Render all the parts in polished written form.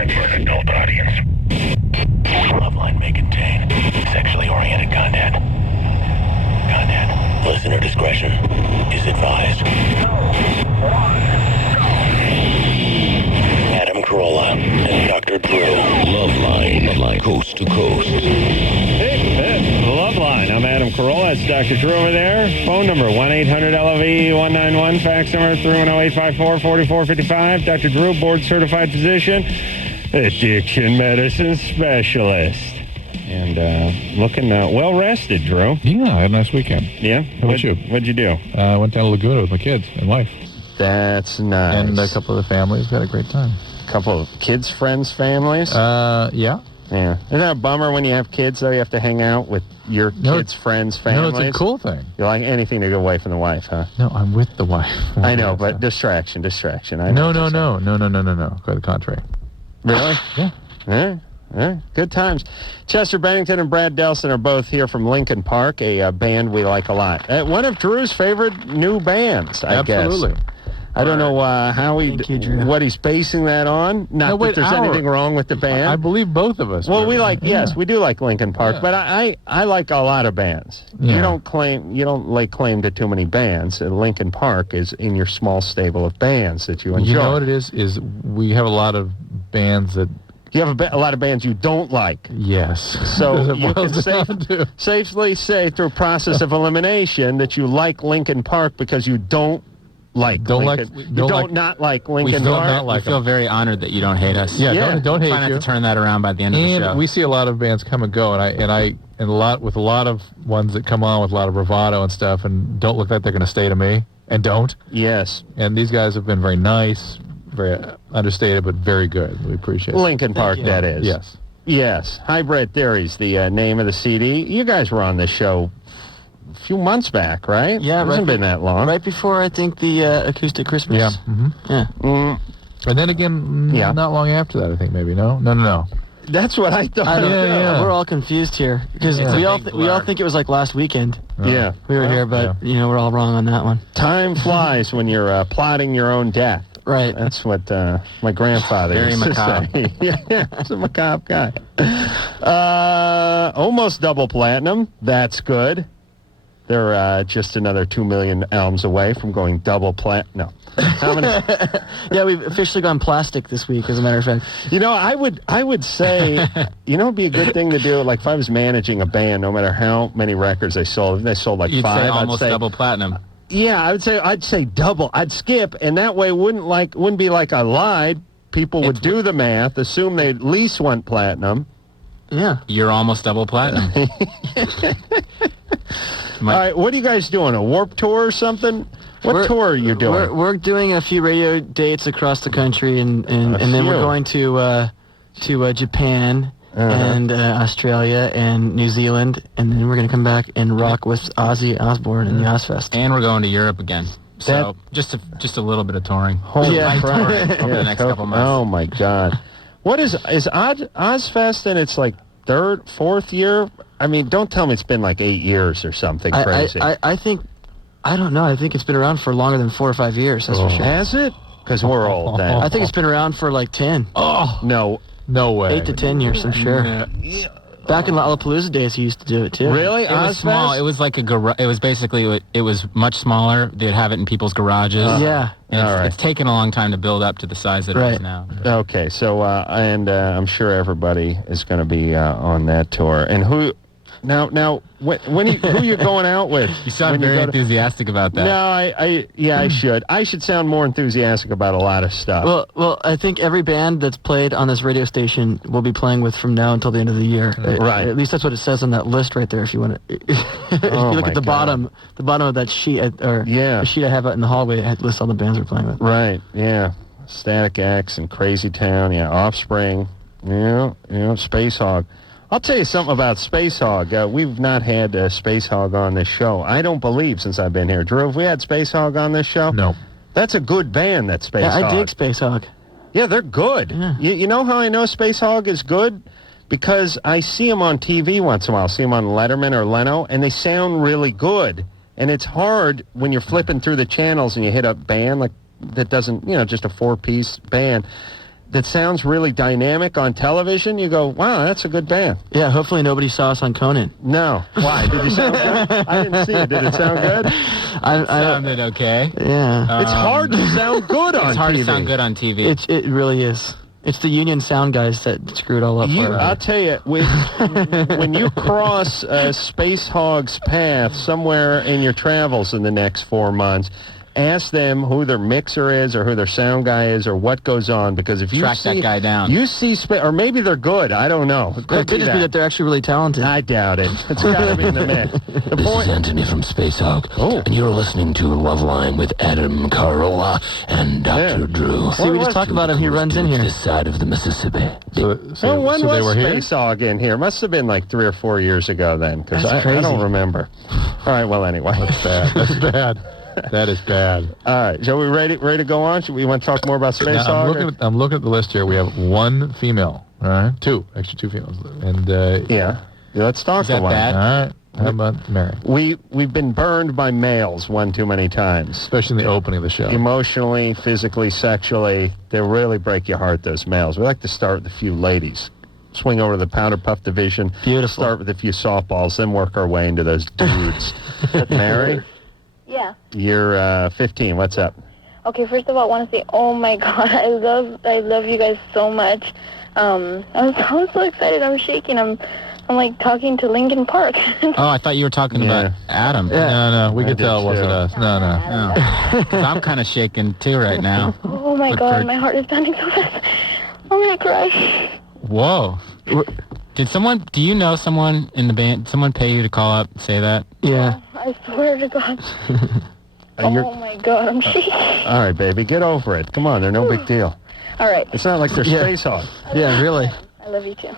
appropriate for an adult audience. LoveLine may contain sexually oriented content. Listener discretion is advised. Adam Carolla and Dr. Drew. LoveLine, coast to coast. Hey, LoveLine. I'm Adam Carolla. It's Dr. Drew over there. Phone number 1-800-LOVE-191. Fax number 310-854-4455. Dr. Drew, board-certified physician, addiction medicine specialist. And looking well-rested, Drew. Yeah, I had a nice weekend. Yeah? How about you? What'd you do? I went down to Laguna with my kids and wife. That's nice. And a couple of the families. We had a great time. A couple of kids' friends' families? Yeah. Yeah. Isn't that a bummer when you have kids, though? You have to hang out with your kids' friends' families? No, it's a cool thing. You like anything to get away from the wife, huh? No, I'm with the wife. I know, but distraction. I know. No. Quite the contrary. Really? Yeah. Good times. Chester Bennington and Brad Delson are both here from Linkin Park, a band we like a lot. One of Drew's favorite new bands, I guess. Absolutely. I don't know what he's basing that on. Not that there's anything wrong with the band. I believe both of us. Well, yes, we do like Linkin Park, but I like a lot of bands. Yeah. You don't lay claim to too many bands. Linkin Park is in your small stable of bands that you enjoy. You know what it is we have a lot of bands that... You have a lot of bands you don't like. Yes. So you can safely say through process of elimination that you like Linkin Park because you don't like Linkin. You don't not like Linkin Park. We feel very honored that you don't hate us. Yeah. Don't hate you. Try not to turn that around by the end of the show. And we see a lot of bands come and go, and a lot of ones that come on with a lot of bravado and stuff, and don't look like they're going to stay to me, and don't. Yes. And these guys have been very nice. Very understated, but very good. We appreciate it. Linkin Park, that is. Yes. Yes. Hybrid Theory's the name of the CD. You guys were on this show a few months back, right? Yeah. It hasn't been that long. Right before, I think, the Acoustic Christmas. Yeah. Mm-hmm. Yeah. And then again, not long after that, I think, maybe. No. That's what I thought. We're all confused here because we all think it was like last weekend. Yeah. We were here, but we're all wrong on that one. Time flies when you're plotting your own death. Right. That's what my grandfather used to say. Yeah, it's a macabre guy. Almost double platinum. That's good. They're just another 2 million albums away from going double platinum. No. How many? Yeah, we've officially gone plastic this week, as a matter of fact. I would say, it'd be a good thing to do. Like if I was managing a band, no matter how many records they sold, if they sold like You'd 5, say almost I'd say double platinum. Yeah, I'd say double. I'd skip, and that way wouldn't be like I lied. People would do the math, assume they at least went platinum. Yeah. You're almost double platinum. All right, what are you guys doing? A Warped Tour or something? What tour are you doing? We're doing a few radio dates across the country, and then we're going to Japan. And Australia and New Zealand, and then we're going to come back and rock with Ozzy Osbourne in the Ozfest. And we're going to Europe again. So just a little bit of touring. Holy crap. Over the next couple months. Oh my God. What is Ozfest in its like 3rd, 4th year? I mean, don't tell me it's been like 8 years or something crazy. I think, I don't know, I think it's been around for longer than 4 or 5 years, that's for sure. Has it? Because we're old then. I think it's been around for like 10. Oh. No way. 8 to 10 years, I'm sure. Yeah. Back in Lollapalooza days, he used to do it too. Really? It was small. It was like a garage. It was basically, it was much smaller. They'd have it in people's garages. Yeah. And it's taken a long time to build up to the size that it is now. Okay, so, I'm sure everybody is going to be on that tour. And who are you going out with? You sound very enthusiastic about that. No, I should. I should sound more enthusiastic about a lot of stuff. Well, I think every band that's played on this radio station will be playing with from now until the end of the year. Right. At least that's what it says on that list right there. If you want to, if you look at the bottom of that sheet, the sheet I have out in the hallway, it lists all the bands we're playing with. Right. Yeah. Static X and Crazy Town. Yeah. Offspring. Yeah. Space Hog. I'll tell you something about Space Hog. We've not had Space Hog on this show, I don't believe, since I've been here. Drew, have we had Space Hog on this show? No. That's a good band, that Space Hog. I dig Space Hog. Yeah, they're good. Yeah. You know how I know Space Hog is good? Because I see them on TV once in a while. I see them on Letterman or Leno, and they sound really good. And it's hard when you're flipping through the channels and you hit a band like that doesn't, just a 4-piece band. that sounds really dynamic on television, you go, wow, that's a good band. Yeah, hopefully nobody saw us on Conan. No. Why? Did you sound good? I didn't see it. Did it sound good? I Sounded okay. Yeah. It's hard to sound good on TV. It's hard to sound good on TV. It really is. It's the union sound guys that screwed all up for us. I'll tell you, when you cross Space Hog's path somewhere in your travels in the next 4 months, ask them who their mixer is or who their sound guy is or what goes on, because if you Track see that guy down. you see or maybe they're good. I don't know. It It could just be that they're actually really talented. I doubt it. It's got to be in the mix. The This point. is Anthony from Space Hog, and you're listening to LoveLine with Adam Carolla and Dr. Drew. See, we just talk about him. He runs in here. This side of the Mississippi. So When they was were here? Space Hog in here? Must have been like 3 or 4 years ago then, because That's I don't crazy. remember. All right, well, anyway. Bad. That's bad. That is bad. All right, so we ready to go on? Should we want to talk more about Space Now, Hog? I'm looking at the list here. We have 1 female. All right, 2 females, and Yeah. Let's talk Is that to one. bad? all right. How about Mary? We've been burned by males one too many times. Especially in the opening of the show. Emotionally, physically, sexually, they really break your heart, those males. We like to start with a few ladies. Swing over to the Powder Puff division. Beautiful. Start with a few softballs, then work our way into those dudes. Mary, Yeah. you're 15. What's up? Okay, first of all, I want to say, oh my God, I love you guys so much. I'm so excited. I'm shaking. I'm like talking to Linkin Park. Oh, I thought you were talking about Adam. No, we I could did tell it wasn't too. us. No. 'Cause I'm kind of shaking too right now. Oh my But God, for- my heart is pounding so fast. I'm gonna cry. Whoa. Do you know someone in the band? Someone pay you to call up and say that? Yeah. I swear to God. You're- Oh my God, I'm shaking. All right, baby, get over it. Come on, they're no big deal. All right. It's not like they're Yeah. Space Hog. Yeah, really. I love you too.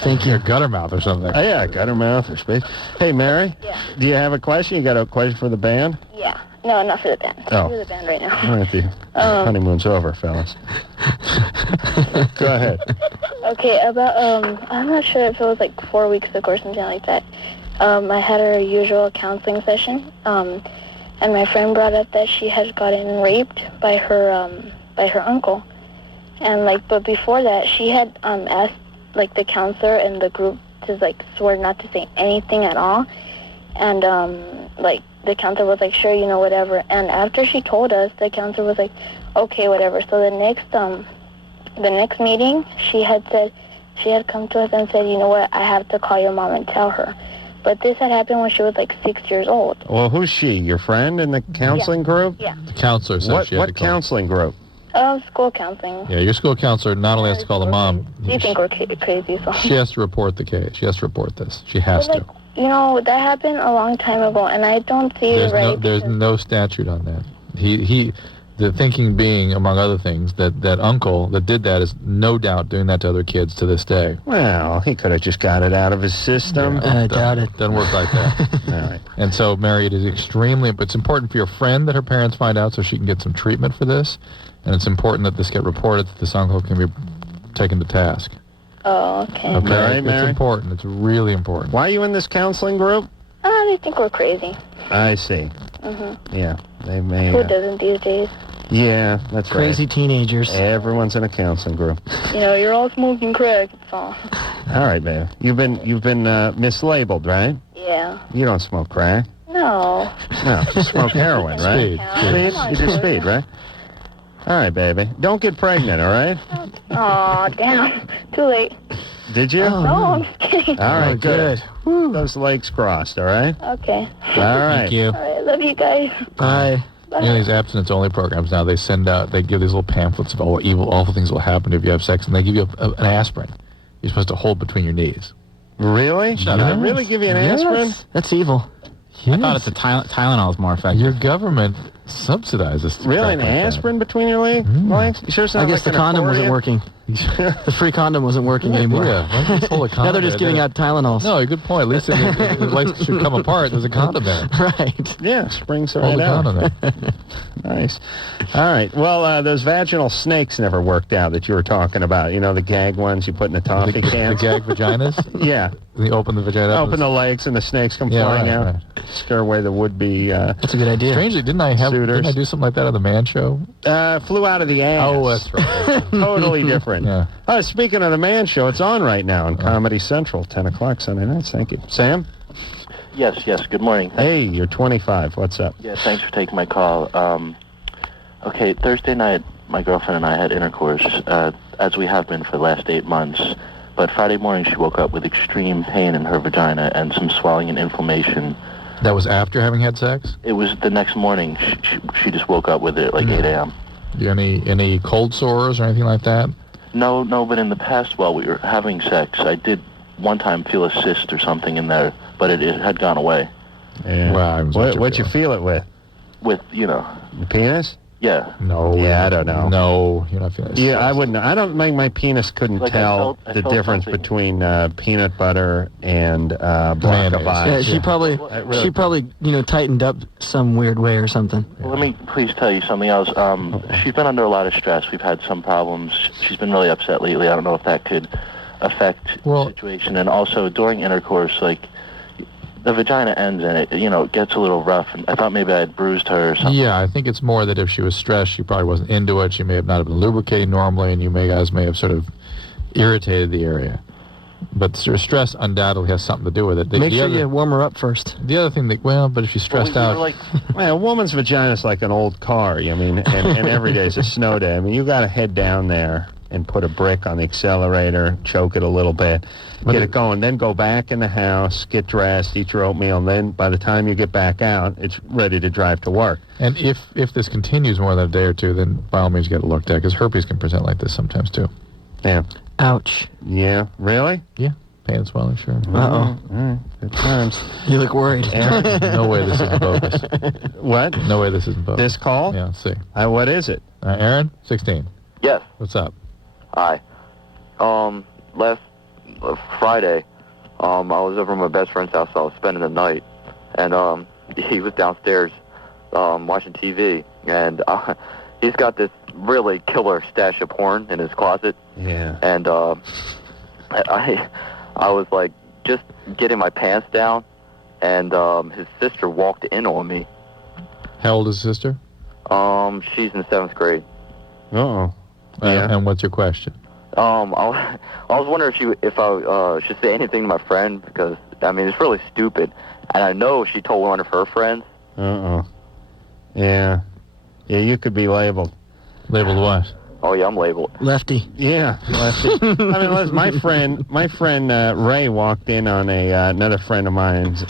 Thank Your you. gutter mouth or something. Oh, yeah, Guttermouth or Space. Hey, Mary, Yeah. do you have a question? You got a question for the band? Yeah. No, not for the band. Oh. For the band right now. All right, the honeymoon's over, fellas. Go ahead. Okay, about, I'm not sure if it was like 4 weeks ago or something like that. I had our usual counseling session, and my friend brought up that she had gotten raped by her uncle. And like, but before that, she had asked like the counselor and the group to like swear not to say anything at all. And like the counselor was like, sure, you know, whatever. And after she told us, the counselor was like, okay, whatever. So the next meeting, she had come to us and said, you know what, I have to call your mom and tell her. But this had happened when she was like 6 years old. Well, who's she? Your friend in the counseling group? Yeah. The counselor said she had to What call. counseling group? School counseling. Yeah, your school counselor not only has to call the mom, You think we're crazy, so. she has to report the case. She has to report this. She has But, like, to. you know, that happened a long time ago, and I don't see it right. There's no statute on that. The thinking being, among other things, that uncle that did that is no doubt doing that to other kids to this day. Well, he could have just got it out of his system. I doubt it. Doesn't work like that. All right. And so, Mary, it's important for your friend that her parents find out so she can get some treatment for this. And it's important that this get reported, that this uncle can be taken to task. Oh, okay. Okay? Mary, It's Mary? important. It's really important. Why are you in this counseling group? They think we're crazy. I see. Yeah, they may. Who doesn't these days? Yeah, that's Crazy teenagers. right. Everyone's in a counseling group. You know, you're all smoking crack. It's all. All right, babe. You've been mislabeled, right? Yeah. You don't smoke crack. No. No, you smoke heroin, right? Speed. Speed? Come on, You do Joey. speed, right? All right, baby. Don't get pregnant, all right? Aw, damn. Too late. Did you? No, I'm just kidding. All right, Oh, good. good. Those legs crossed, all right? Okay. All right. Thank you. All right, love you guys. Bye. You know, these abstinence-only programs now, they give these little pamphlets of all awful things will happen if you have sex, and they give you an aspirin you're supposed to hold between your knees. Really? Should I really give you an aspirin? That's evil. I thought it's a Tylenol is more effective. Your government subsidizes. Really? An crap like that. aspirin between your legs? You sure it's I not guess like the an condom wasn't accordion? working. The free condom wasn't working anymore. Yeah, why don't you just hold a Now condom they're just there? giving out Tylenols. No, good point. At least if the legs should come apart, there's a condom there. Right. Yeah, springs Hold right the out. condom there. Nice. All right. Well, those vaginal snakes never worked out that you were talking about. You know, the gag ones you put in the toffee The cans? gag vaginas? Yeah. You open the vagina up. Open the legs and the snakes come Yeah, flying right, out. Scare away the would-be That's a good idea. Strangely, didn't I do something like that on the Man Show? flew out of the ass. Oh, that's right. Totally different. children. Yeah. Speaking of the Man Show, it's on right now on Comedy Central, 10 o'clock Sunday nights. Thank you. Sam? Yes, good morning. Hey, you're 25. What's up? Yeah, thanks for taking my call. Okay, Thursday night, my girlfriend and I had intercourse, as we have been for the last 8 months. But Friday morning, she woke up with extreme pain in her vagina and some swelling and inflammation. That was after having had sex? It was the next morning. She just woke up with it, like 8 a.m. Any cold sores or anything like that? No, but in the past, while we were having sex, I did one time feel a cyst or something in there, but it had gone away. Yeah. Wow, What'd you feel it with? With, The penis? Yeah. No. Yeah, I don't know. No, you're not feeling it. Yeah, I wouldn't. I don't think my penis couldn't Like, tell I the felt difference something. between peanut butter and block Mayonnaise. of ice. Yeah, she probably, tightened up some weird way or something. Well, let me please tell you something else. She's been under a lot of stress. We've had some problems. She's been really upset lately. I don't know if that could affect the situation. And also, during intercourse, like, the vagina ends and it gets a little rough. And I thought maybe I had bruised her or something. Yeah, I think it's more that if she was stressed, she probably wasn't into it. She may have not have been lubricating normally, and you guys may have sort of irritated the area. But stress undoubtedly has something to do with it. Make sure you warm her up first. The other thing but if she's stressed out... Man, a woman's vagina is like an old car. And every day is a snow day. I mean, you got to head down there and put a brick on the accelerator, choke it a little bit, get it going, then go back in the house, get dressed, eat your oatmeal, and then by the time you get back out, it's ready to drive to work. And if this continues more than a day or two, then by all means get it looked at, because herpes can present like this sometimes too. Yeah. Ouch. Yeah. Really? Yeah. Pain and swelling, sure. Uh-oh. All right. Good times. You look worried. No way this isn't bogus. What? No way this isn't bogus. This call? Yeah, let's see. What is it? Aaron, 16. Yes. What's up? Hi. Last Friday, I was over at my best friend's house. I was spending the night, and he was downstairs watching TV, and he's got this really killer stash of porn in his closet. Yeah. And I was like just getting my pants down, and his sister walked in on me. How old is his sister? She's in 7th grade. Uh-oh. Yeah. And what's your question? I was wondering if I should say anything to my friend, because I mean it's really stupid, and I know she told one of her friends. Uh-oh. Yeah. Yeah, you could be labeled. Labeled what? Oh yeah, I'm labeled. Lefty. Yeah, lefty. I mean, listen, my friend Ray walked in on another friend of mine's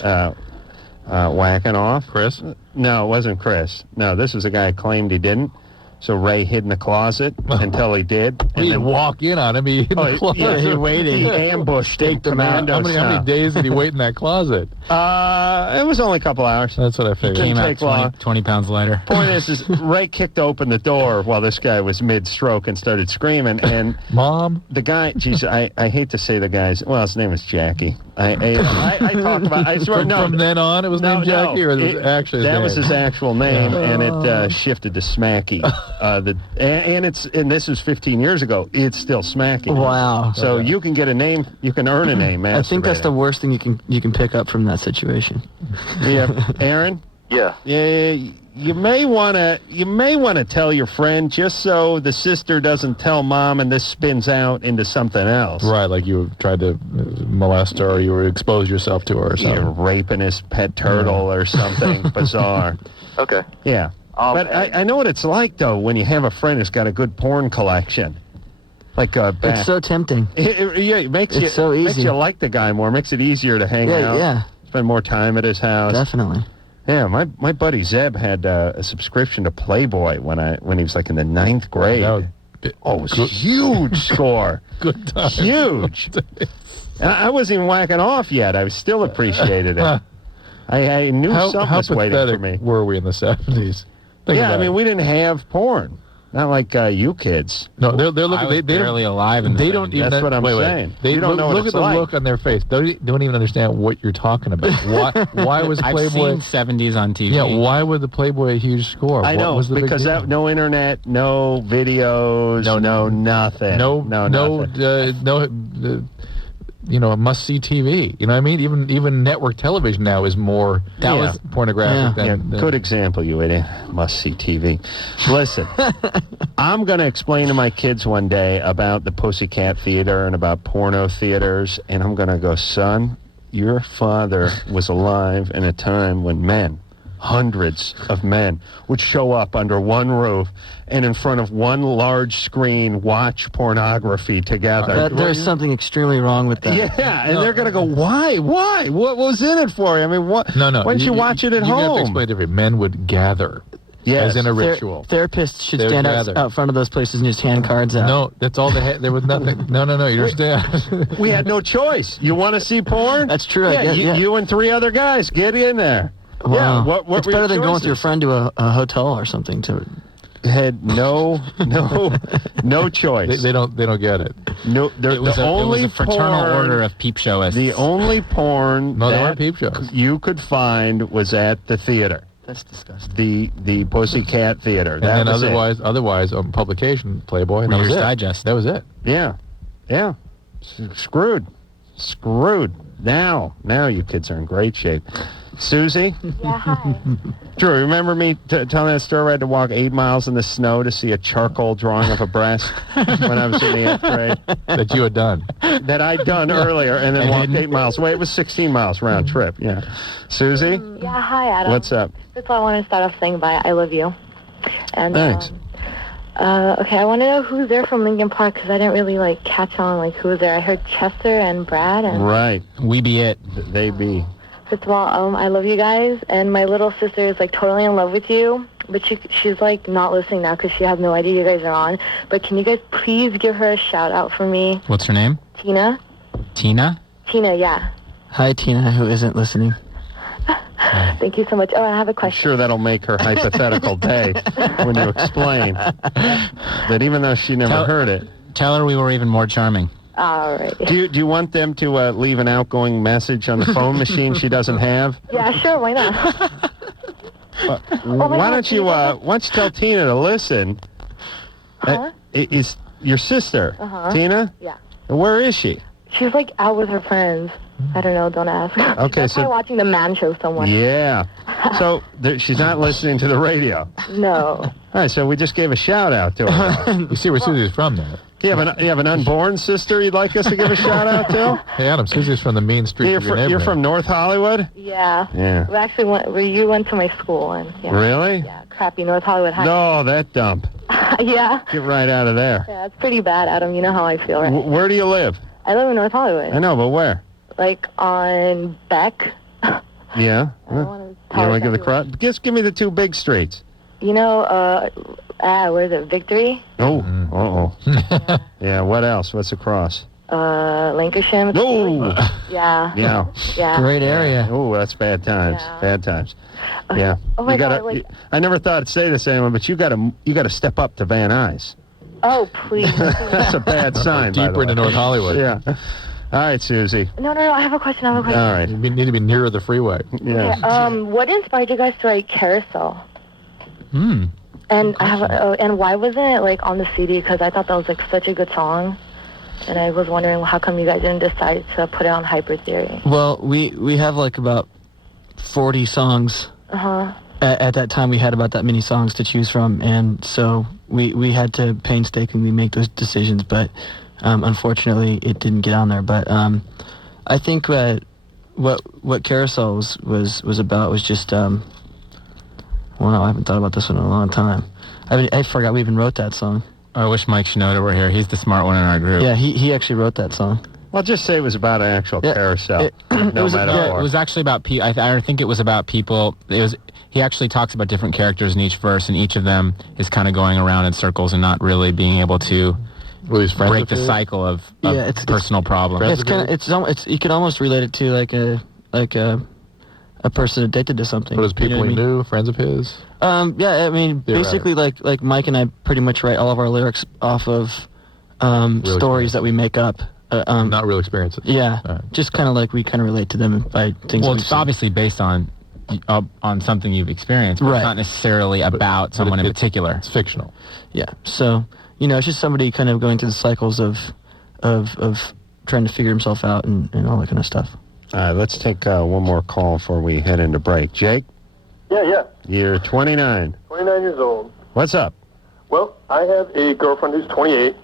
whacking off. Chris? No, it wasn't Chris. No, this was a guy who claimed he didn't. So Ray hid in the closet until he did. He didn't walk in on him. He hid in the closet. Yeah, he waited. He ambushed him. How many days did he wait in that closet? It was only a couple hours. That's what I figured. Came Didn't out take 20 pounds lighter. Point is Ray kicked open the door while this guy was mid-stroke and started screaming. And Mom? the guy, geez, I hate to say the guy's, well, his name is Jackie. I talked about, I swear, no. From then on, it was named Jackie, or it was actually his that name? was his actual name, and it shifted to Smacky. And this was 15 years ago. It's still Smacky. Wow. So you can get a name, you can earn a name. I think that's the masturbating. worst thing you can pick up from that situation. Yeah, Aaron. Yeah. Yeah, you may want to tell your friend just so the sister doesn't tell mom and this spins out into something else. Right, like you tried to molest her or you would expose yourself to her or something. You're raping his pet turtle or something bizarre. Okay. Yeah. But I know what it's like, though, when you have a friend who's got a good porn collection. Like it's so tempting. It makes It's so easy. Makes you like the guy more. Makes it easier to hang out. Yeah. Spend more time at his house. Definitely. Yeah, my buddy Zeb had a subscription to Playboy when he was like in the 9th grade. It was huge score. Good time. Huge. And I wasn't even whacking off yet. I still appreciated it. I knew something was waiting for me. Were we in the 70s? Yeah, I mean, we didn't have porn. Not like you kids. No, they're looking. I was barely alive in the They don't 70s. even. That's what I'm saying. They you don't know what look it's at the like. look on their face. They don't even understand what you're talking about. Why was I've Playboy? seen 70s on TV. Yeah, why would the Playboy a huge score? I know, what was the because big deal? that no internet, no videos, no nothing. no a must-see TV. You know what I mean? Even network television now is more was pornographic than good example, you idiot. Must-see TV. Listen, I'm going to explain to my kids one day about the Pussycat Theater and about porno theaters, and I'm going to go, son, your father was alive in a time when men, hundreds of men, would show up under one roof and in front of one large screen watch pornography together. There's something extremely wrong with that. Yeah, and they're going to go, why? What was in it for you? I mean, what? No. Why don't you watch it at home? You have to explain to me. Men would gather. Yes. As in a ritual. Therapists should stand out front of those places and just hand cards out. No, that's all they had. There was nothing. No. You understand? We had no choice. You want to see porn? That's true. Yeah, you and 3 other guys, get in there. Wow. Yeah, what it's better than going with your friend to a hotel or something. Had no choice. They don't get it. No, it was a fraternal order of peep showists. The only porn there weren't peep shows you could find was at the theater. That's disgusting. The Pussycat Theater. And then otherwise on publication, Playboy, and that was it. Digest. That was it. Yeah. Screwed. Now you kids are in great shape. Susie? Yeah, hi. Drew, remember me telling that story? I had to walk 8 miles in the snow to see a charcoal drawing of a breast when I was in the 8th grade. That you had done. That I'd done earlier and then walked 8 miles. Wait, it was 16 miles round trip. Yeah. Susie? Yeah, hi, Adam. What's up? First of all, I want to start off saying bye. I love you. And, thanks. Okay, I want to know who's there from Linkin Park because I didn't really catch on who was there. I heard Chester and Brad. And right. We be it. They be. First of all, I love you guys, and my little sister is totally in love with you, but she's not listening now because she has no idea you guys are on. But can you guys please give her a shout out for me? What's her name? Tina. Tina, yeah. Hi, Tina, who isn't listening. Thank you so much. Oh, I have a question. I'm sure that'll make her hypothetical day when you explain that even though she never heard it. Tell her we were even more charming. All right. Do you want them to leave an outgoing message on the phone machine she doesn't have? Yeah, sure. Why not? Why don't you tell Tina to listen? Is your sister, Tina? Yeah. Where is she? She's out with her friends. I don't know. Don't ask. Okay, She's probably watching the Man Show somewhere. Yeah. So she's not listening to the radio. No. All right. So we just gave a shout out to her. You see where Susie's from, though. You have an unborn sister you'd like us to give a shout out to? Hey, Adam, Susie's from the main street of your neighborhood. You're from North Hollywood? Yeah. Yeah. We actually you went to my school and. Yeah. Really? Yeah. Crappy North Hollywood High. No, that dump. Yeah. Get right out of there. Yeah, it's pretty bad, Adam. You know how I feel, right? Where do you live? I live in North Hollywood. I know, but where? On Beck. Yeah. I don't want you want to give the crowd? Just give me the 2 big streets. Where is it? Victory? Oh. Yeah, what else? What's across? Lancashire. Oh. Yeah. Yeah. Great area. Oh, that's bad times. Yeah. Bad times. Okay. Yeah. Oh my God, I never thought I'd say this to anyone, but you got to step up to Van Nuys. Oh, please. That's a bad sign. Deeper into North Hollywood. Yeah. All right, Susie. No. I have a question. All right. You need to be nearer the freeway. Yeah. Okay, what inspired you guys to write Carousel? And I have and why wasn't it on the CD? Because I thought that was such a good song, and I was wondering how come you guys didn't decide to put it on Hyper Theory. Well, we have about 40 songs. At that time, we had about that many songs to choose from, and so we had to painstakingly make those decisions. But unfortunately, it didn't get on there. But I think that what Carousel was about was just. Well, no, I haven't thought about this one in a long time. I forgot we even wrote that song. I wish Mike Shinoda were here. He's the smart one in our group. Yeah, he actually wrote that song. Well, just say it was about an actual carousel. It was actually about people. I think it was about people. He actually talks about different characters in each verse, and each of them is kind of going around in circles and not really being able to break the cycle of personal problems. You could almost relate it to a person addicted to something. But as people he knew, friends of his? Yeah, I mean, basically like Mike and I pretty much write all of our lyrics off of stories that we make up. Not real experiences. Yeah, just kind of we kind of relate to them by things. Well, it's obviously based on something you've experienced, but it's not necessarily about someone in particular. It's fictional. Yeah, so it's just somebody kind of going through the cycles of trying to figure himself out and all that kind of stuff. All right, let's take one more call before we head into break. Jake? Yeah. You're 29. 29 years old. What's up? Well, I have a girlfriend who's 28.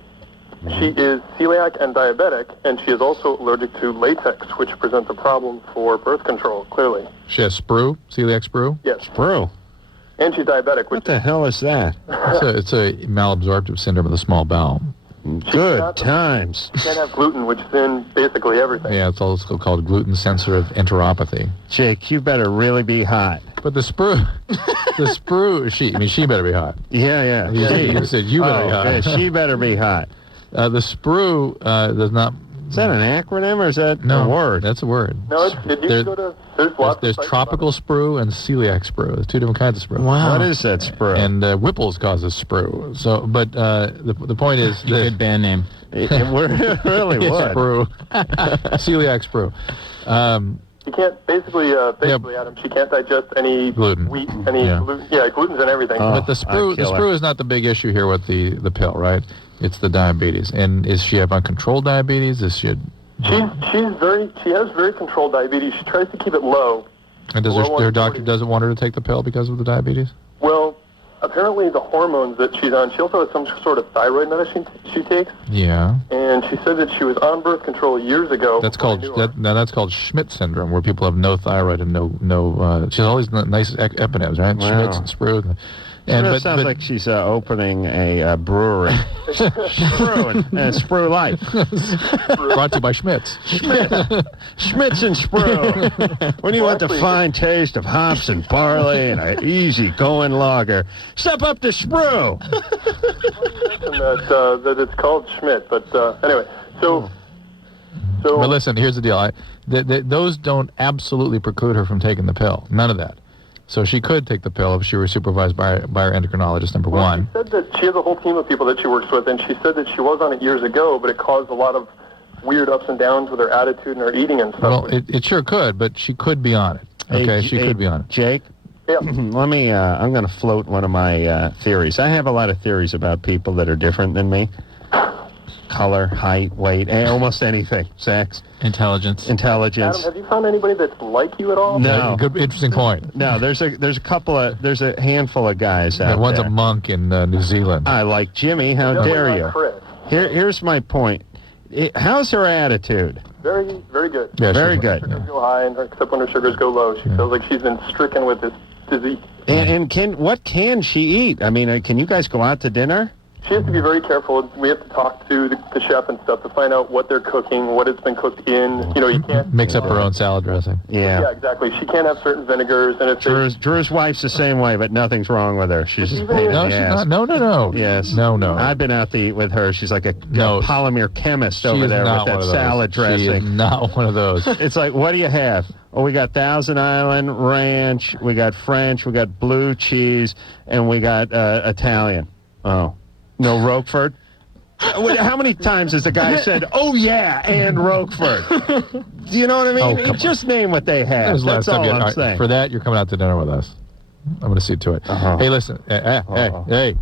She is celiac and diabetic, and she is also allergic to latex, which presents a problem for birth control, clearly. She has sprue, celiac sprue? Yes. Sprue? And she's diabetic. What the hell is that? It's a malabsorptive syndrome of the small bowel. Good times. She can't have gluten, which is in basically everything. Yeah, it's also called gluten-sensitive enteropathy. Jake, you better really be hot. But the sprue, she better be hot. Yeah. You said you better be hot. Yeah, she better be hot. The sprue does not... Is that an acronym or is that a word? That's a word. No, there's tropical sprue and celiac sprue. There's two different kinds of sprue. Wow. What is that sprue? And Whipple's causes sprue. So, but the point is... Good band name. It really would. Sprue. Celiac sprue. She can't, basically, Adam, she can't digest any gluten. Wheat, any gluten. Yeah, gluten's and everything. But the sprue is not the big issue here with the pill, right? It's the diabetes. And is she have uncontrolled diabetes? She has very controlled diabetes. She tries to keep it low. And does her doctor doesn't want her to take the pill because of the diabetes? Well, apparently the hormones that she's on, she also has some sort of thyroid medicine she takes. Yeah. And she said that she was on birth control years ago. That's called Schmidt syndrome, where people have no thyroid and no. She has all these nice eponyms, right? Wow. Schmidt's and sprue. It sounds like she's opening a brewery. Sprue and Sprue Light. Brought to you by Schmidt's. Schmidt's and Sprue. When you want the fine taste of hops and barley and an easy-going lager, step up to Sprue. that it's called Schmidt, but anyway, so. But listen, here's the deal. Those don't absolutely preclude her from taking the pill. None of that. So she could take the pill if she were supervised by her endocrinologist, number one. She said that she has a whole team of people that she works with, and she said that she was on it years ago, but it caused a lot of weird ups and downs with her attitude and her eating and stuff. Well, it sure could, but she could be on it. Okay, she could be on it. Jake? Yeah. Let me, I'm going to float one of my theories. I have a lot of theories about people that are different than me. Color, height, weight, almost anything. Sex. Intelligence. Intelligence. Adam, have you found anybody that's like you at all? No. Good, interesting point. No, there's a handful of guys out there. One's a monk in New Zealand. I like Jimmy. How dare you? Chris. Here's my point. How's her attitude? Very, very good. Yeah, very good. Her sugars go high, except when her sugars go low. She feels like she's been stricken with this disease. And what can she eat? I mean, can you guys go out to dinner? She has to be very careful. We have to talk to the chef and stuff to find out what they're cooking, what it's been cooked in. You can't mix up her own salad dressing. Yeah. Yeah, exactly. She can't have certain vinegars, and if Drew's wife's the same way, but nothing's wrong with her. She's just No, she's not. No. Yes. No. I've been out to eat with her. She's like a polymer chemist over there with that salad dressing. She is not one of those. It's like, what do you have? Oh, we got Thousand Island Ranch, we got French, we got blue cheese, and we got Italian. Oh. No Roquefort? How many times has the guy said, oh, yeah, and Roquefort? Do you know what I mean? Just name what they have. That's all I'm saying. For that, you're coming out to dinner with us. I'm going to see to it. Hey, listen. Hey.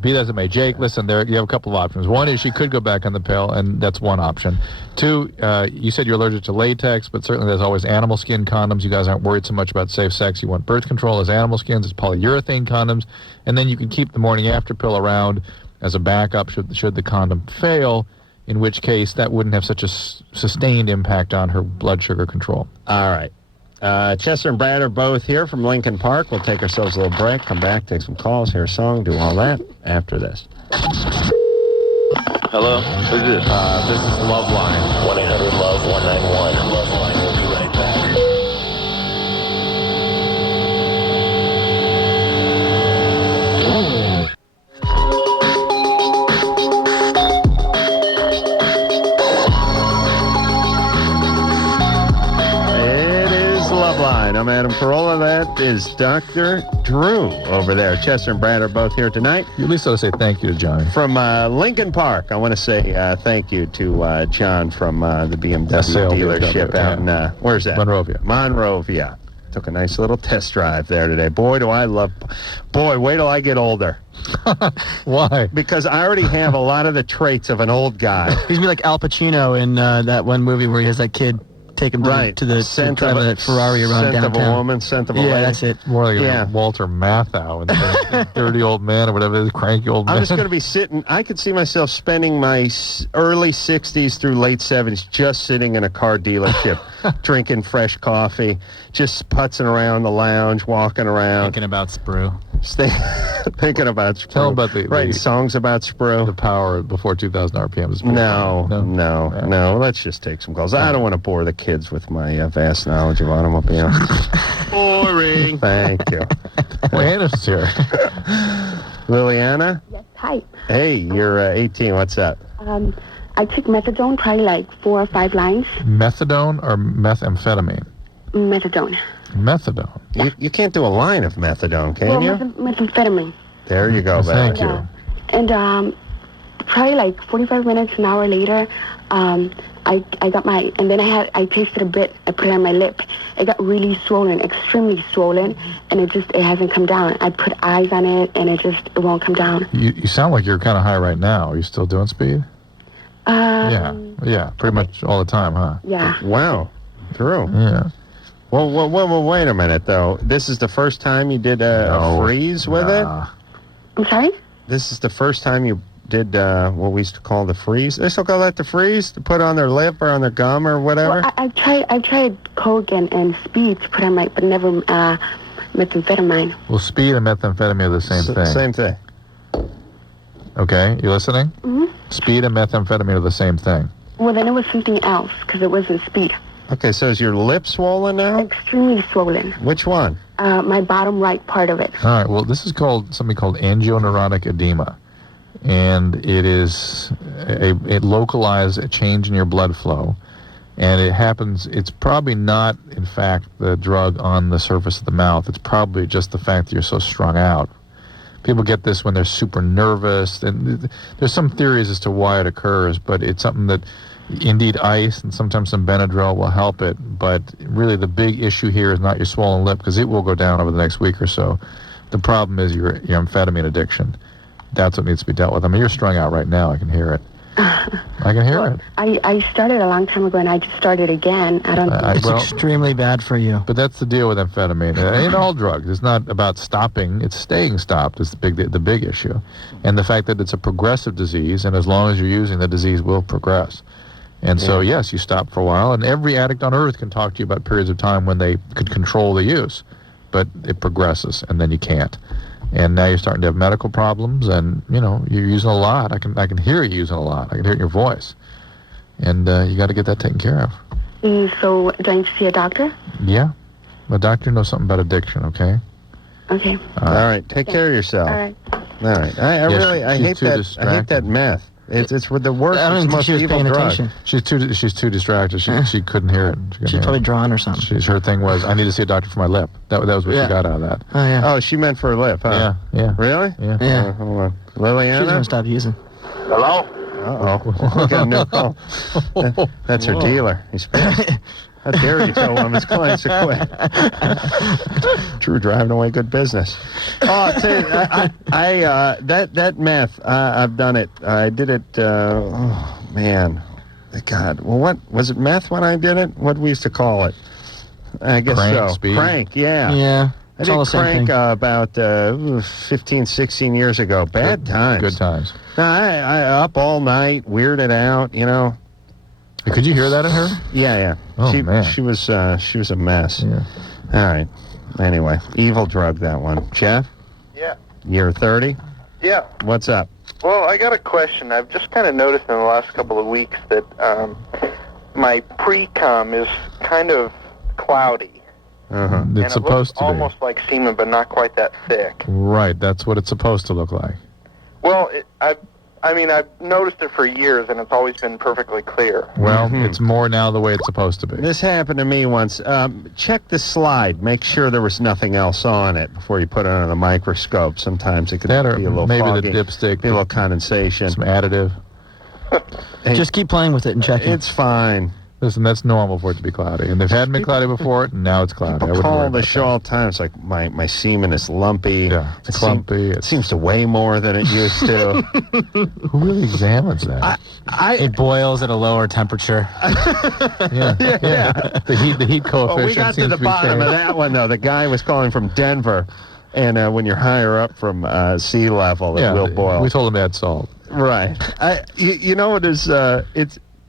Be that as it may. Jake, listen, you have a couple of options. One is she could go back on the pill, and that's one option. Two, you said you're allergic to latex, but certainly there's always animal skin condoms. You guys aren't worried so much about safe sex. You want birth control as animal skins, as polyurethane condoms, and then you can keep the morning after pill around as a backup should the condom fail, in which case that wouldn't have such a sustained impact on her blood sugar control. All right. Chester and Brad are both here from Linkin Park. We'll take ourselves a little break, come back, take some calls, hear a song, do all that after this. Hello? Who's this? This is LoveLine. 1-800-LOVE-191. LoveLine will be right back. I'm Adam Carolla. That is Dr. Drew over there. Chester and Brad are both here tonight. You at least ought to say thank you to Johnny. From Linkin Park, I want to say thank you to John from the BMW dealership out in, where's that? Monrovia. Monrovia. Took a nice little test drive there today. Boy, do I love... Boy, wait till I get older. Why? Because I already have a lot of the traits of an old guy. He's going to be like Al Pacino in that one movie where he has that kid take him to the drive a Ferrari around downtown. Scent of a woman, scent of a lady. Yeah, that's it. More like a Walter Matthau, and dirty old man or whatever, cranky old man. I'm just going to be sitting. I could see myself spending my early 60s through late 70s just sitting in a car dealership, drinking fresh coffee, just putzing around the lounge, walking around. Thinking about Sprue. Thinking about Sprue. Tell them about writing songs about Sprue. The power before 2,000 RPM is No. Let's just take some calls. I don't want to bore the kids with my vast knowledge of automobiles. Boring. Thank you. Well, Anna's here. Liliana? Yes, hi. Hey, you're 18. What's up? I took methadone, probably like 4 or 5 lines. Methadone or methamphetamine? Methadone. Methadone. You can't do a line of methadone, can you? Methamphetamine. There you go, Thank you. And probably like 45 minutes, an hour later, I got my, and then I tasted a bit, I put it on my lip. It got really swollen, extremely swollen, and it hasn't come down. I put eyes on it, and it won't come down. You sound like you're kind of high right now. Are you still doing speed? Yeah, pretty much all the time, huh? Yeah. Wow. True. Yeah. Well, wait a minute, though. This is the first time you did a freeze with it? I'm sorry? This is the first time you did what we used to call the freeze? They still call that the freeze? To put on their lip or on their gum or whatever? Well, I've tried coke and speed to put on my, but never methamphetamine. Well, speed and methamphetamine are the same thing. Same thing. Okay, you listening? Mm-hmm. Speed and methamphetamine are the same thing. Well, then it was something else, because it wasn't speed. Okay, so is your lip swollen now? Extremely swollen. Which one? My bottom right part of it. All right, well, this is something called angioneurotic edema. And it is it localized a change in your blood flow. And it happens, it's probably not, in fact, the drug on the surface of the mouth. It's probably just the fact that you're so strung out. People get this when they're super nervous. And there's some theories as to why it occurs, but it's something that indeed ice and sometimes some Benadryl will help it. But really the big issue here is not your swollen lip, because it will go down over the next week or so. The problem is your amphetamine addiction. That's what needs to be dealt with. I mean, you're strung out right now. I can hear it. I can hear it. I started a long time ago, and I just started again. I don't think it's extremely bad for you. But that's the deal with amphetamine. In all drugs, it's not about stopping. It's staying stopped is the big issue. And the fact that it's a progressive disease, and as long as you're using, the disease will progress. And so, yes, you stop for a while, and every addict on earth can talk to you about periods of time when they could control the use. But it progresses, and then you can't. And now you're starting to have medical problems, and you're using a lot. I can hear you using a lot. I can hear it in your voice, and you got to get that taken care of. So do I need to see a doctor? Yeah, a doctor knows something about addiction. Okay. Okay. All right. Take care of yourself. All right. All right. I hate that meth. It's with the worst. I don't think she was paying attention. She's too distracted. She couldn't hear it. She's probably drawn or something. Her thing was, I need to see a doctor for my lip. That was what she got out of that. Oh yeah. Oh, she meant for her lip, huh? Yeah. Really? Yeah. Hold on. Liliana? She's gonna stop using. Hello? Uh-oh. We got a new call. That's her dealer. He's pissed. How dare you tell one of his clients to quit? True, driving away good business. Oh, I'll tell you, that meth, I've done it. I did it, oh, man. God. Well, what, was it meth when I did it? What we used to call it? I guess crank, so. Speed. Crank, yeah. Yeah. I did crank about 15, 16 years ago. Bad times. Good times. I up all night, weirded out, Could you hear that in her? Yeah. Oh, man. She was a mess. Yeah. All right. Anyway, evil drug, that one. Jeff? Yeah. You're 30? Yeah. What's up? Well, I got a question. I've just kind of noticed in the last couple of weeks that my pre-cum is kind of cloudy. Uh-huh. It's supposed to be. Almost like semen, but not quite that thick. Right. That's what it's supposed to look like. Well, I've noticed it for years, and it's always been perfectly clear. Well, it's more now the way it's supposed to be. This happened to me once. Check the slide. Make sure there was nothing else on it before you put it under the microscope. Sometimes it could be a little maybe foggy, the dipstick, be a little condensation. some additive. Hey, just keep playing with it and checking. It's fine. Listen, that's normal for it to be cloudy. And they've had been cloudy before, and now it's cloudy. People call the show all the time. It's like, my semen is lumpy. Yeah, it's clumpy. It seems to weigh more than it used to. Who really examines that? It boils at a lower temperature. Yeah. The heat coefficient. Well, we got to the bottom of that one, though. The guy was calling from Denver. And when you're higher up from sea level, it will boil. We told him to add salt. Right. You know what is?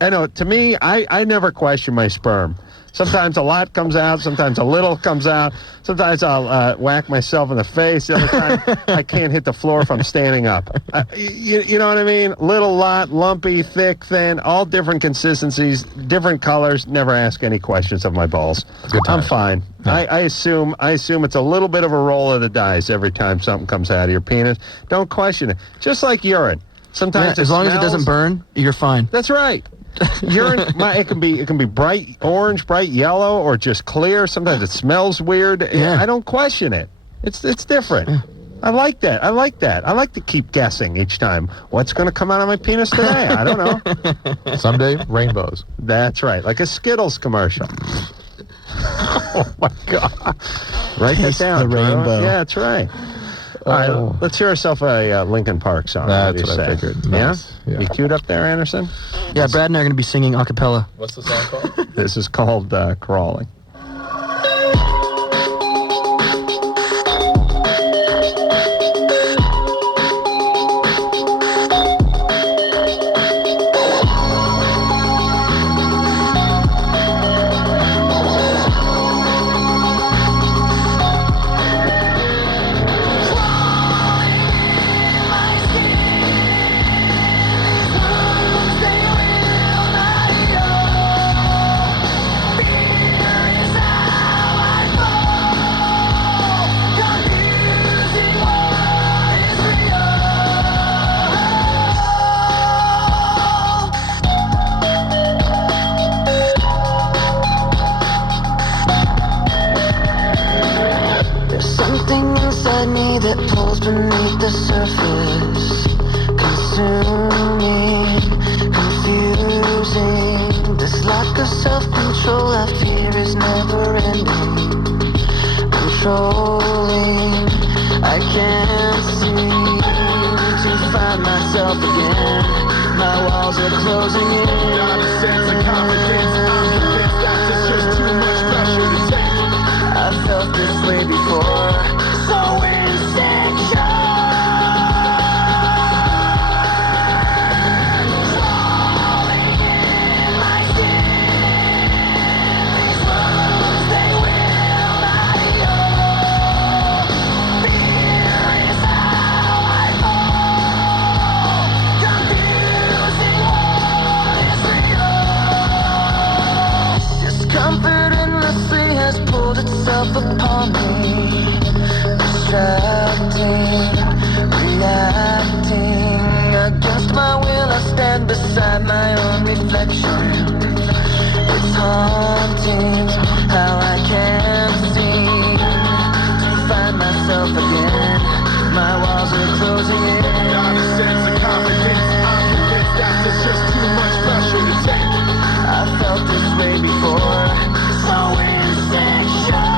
I know. To me, I never question my sperm. Sometimes a lot comes out. Sometimes a little comes out. Sometimes I'll whack myself in the face. The other time, I can't hit the floor if I'm standing up. You know what I mean? Little, lot, lumpy, thick, thin, all different consistencies, different colors. Never ask any questions of my balls. I'm fine. Yeah. I assume it's a little bit of a roll of the dice every time something comes out of your penis. Don't question it. Just like urine. Sometimes as long as it doesn't burn, you're fine. That's right. Urine, it can be bright orange, bright yellow, or just clear. Sometimes it smells weird. Yeah. I don't question it. It's different. Yeah. I like that. I like to keep guessing each time. What's going to come out of my penis today? I don't know. Someday, rainbows. That's right. Like a Skittles commercial. Oh, my God. Write that down. The rainbow. Yeah, that's right. All right, let's hear ourselves a Linkin Park song. That's what I figured. Nice. Yeah? You queued up there, Anderson? Yeah, Brad and I are going to be singing a cappella. What's the song called? This is called Crawling. Beneath the surface, consuming, confusing. This lack of self-control I fear is never ending. Controlling, I can't seem to find myself again. My walls are closing in. Got a sense of confidence. I'm convinced that there's just too much pressure to take. I've felt this way before. So insecure. Upon me, distracting, reacting against my will. I stand beside my own reflection. It's haunting how I can't seem to find myself again. My walls are closing in. Got a sense of confidence. I'm convinced that there's just too much pressure to take. I felt this way before. So insecure.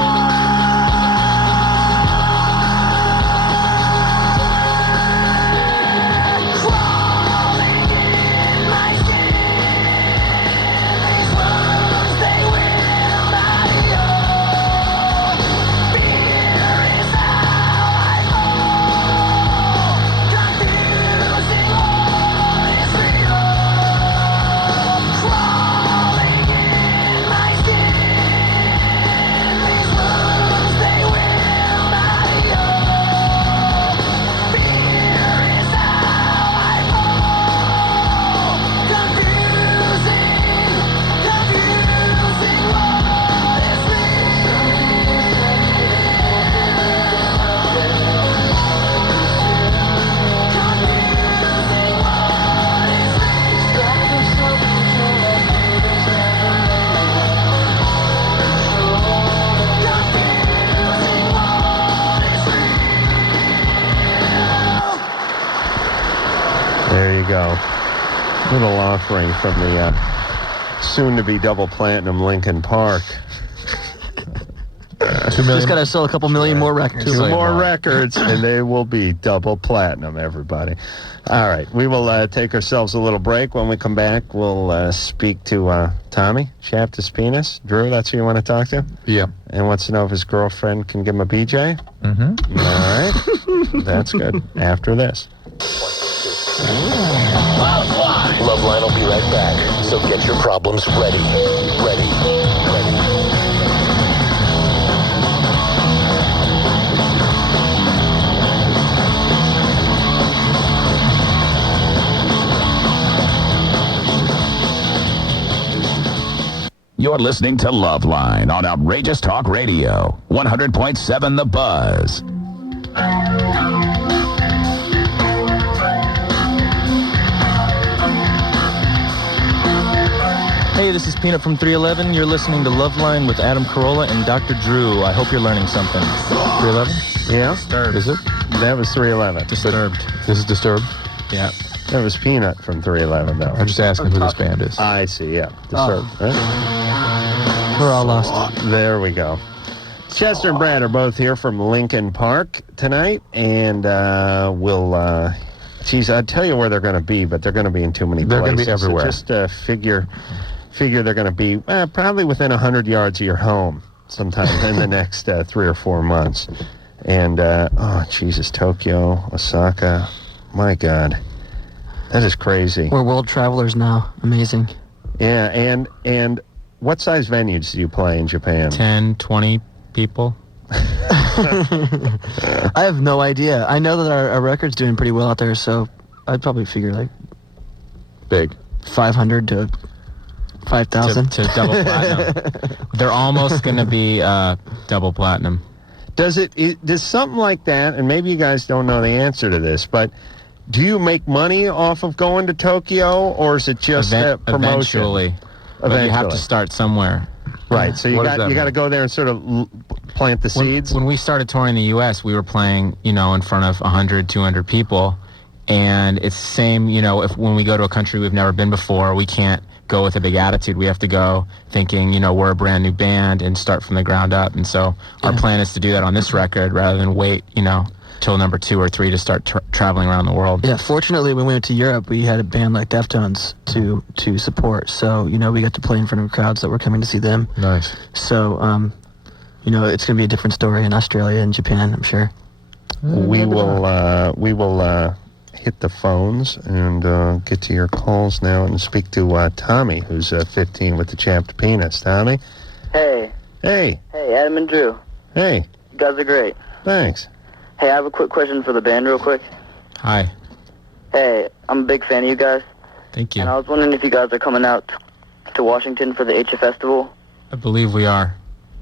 Little offering from the soon to be double platinum Linkin Park. 2 million. Just gotta sell a couple million more records. 2 more records, and they will be double platinum, everybody. All right, we will take ourselves a little break. When we come back, we'll speak to Tommy, Shaft his penis. Drew, that's who you want to talk to? Yeah. And wants to know if his girlfriend can give him a BJ? Mm-hmm. All right. That's good. After this. LoveLine will be right back, so get your problems ready. Ready. You're listening to LoveLine on Outrageous Talk Radio, 100.7 The Buzz. Hey, this is Peanut from 311. You're listening to LoveLine with Adam Carolla and Dr. Drew. I hope you're learning something. 311? Yeah? Disturbed. Is it? That was 311. Disturbed. This is Disturbed? Yeah. That was Peanut from 311, though. I'm just asking who this band is. I see, yeah. Disturbed. Right? We're all lost. There we go. Chester and Brad are both here from Linkin Park tonight, and we'll... geez, I'd tell you where they're going to be, but they're going to be in too many places. They're going to be everywhere. So just figure they're going to be probably within 100 yards of your home sometime in the next 3 or 4 months. And, oh, Jesus, Tokyo, Osaka, my God. That is crazy. We're world travelers now. Amazing. Yeah, and what size venues do you play in Japan? 10, 20 people. I have no idea. I know that our record's doing pretty well out there, so I'd probably figure like big 500 to 5,000 to double platinum. They're almost going to be double platinum. Does something like that, and maybe you guys don't know the answer to this, but do you make money off of going to Tokyo, or is it just a promotion? Eventually. But you have to start somewhere. Right, so you got to go there and sort of plant the seeds. When we started touring the U.S., we were playing, in front of 100, 200 people, and it's the same, when we go to a country we've never been before, we can't go with a big attitude. We have to go thinking, we're a brand new band and start from the ground up. And so our plan is to do that on this record rather than wait, till number 2 or 3 to start traveling around the world. Yeah, fortunately, when we went to Europe, we had a band like Deftones to support. So, we got to play in front of crowds that were coming to see them. Nice. So, it's going to be a different story in Australia and Japan, I'm sure. We will hit the phones and get to your calls now and speak to Tommy, who's 15 with the chapped penis. Tommy? Hey. Hey. Hey, Adam and Drew. Hey. You guys are great. Thanks. Hey, I have a quick question for the band real quick. Hi. Hey, I'm a big fan of you guys. Thank you. And I was wondering if you guys are coming out to Washington for the HF Festival. I believe we are.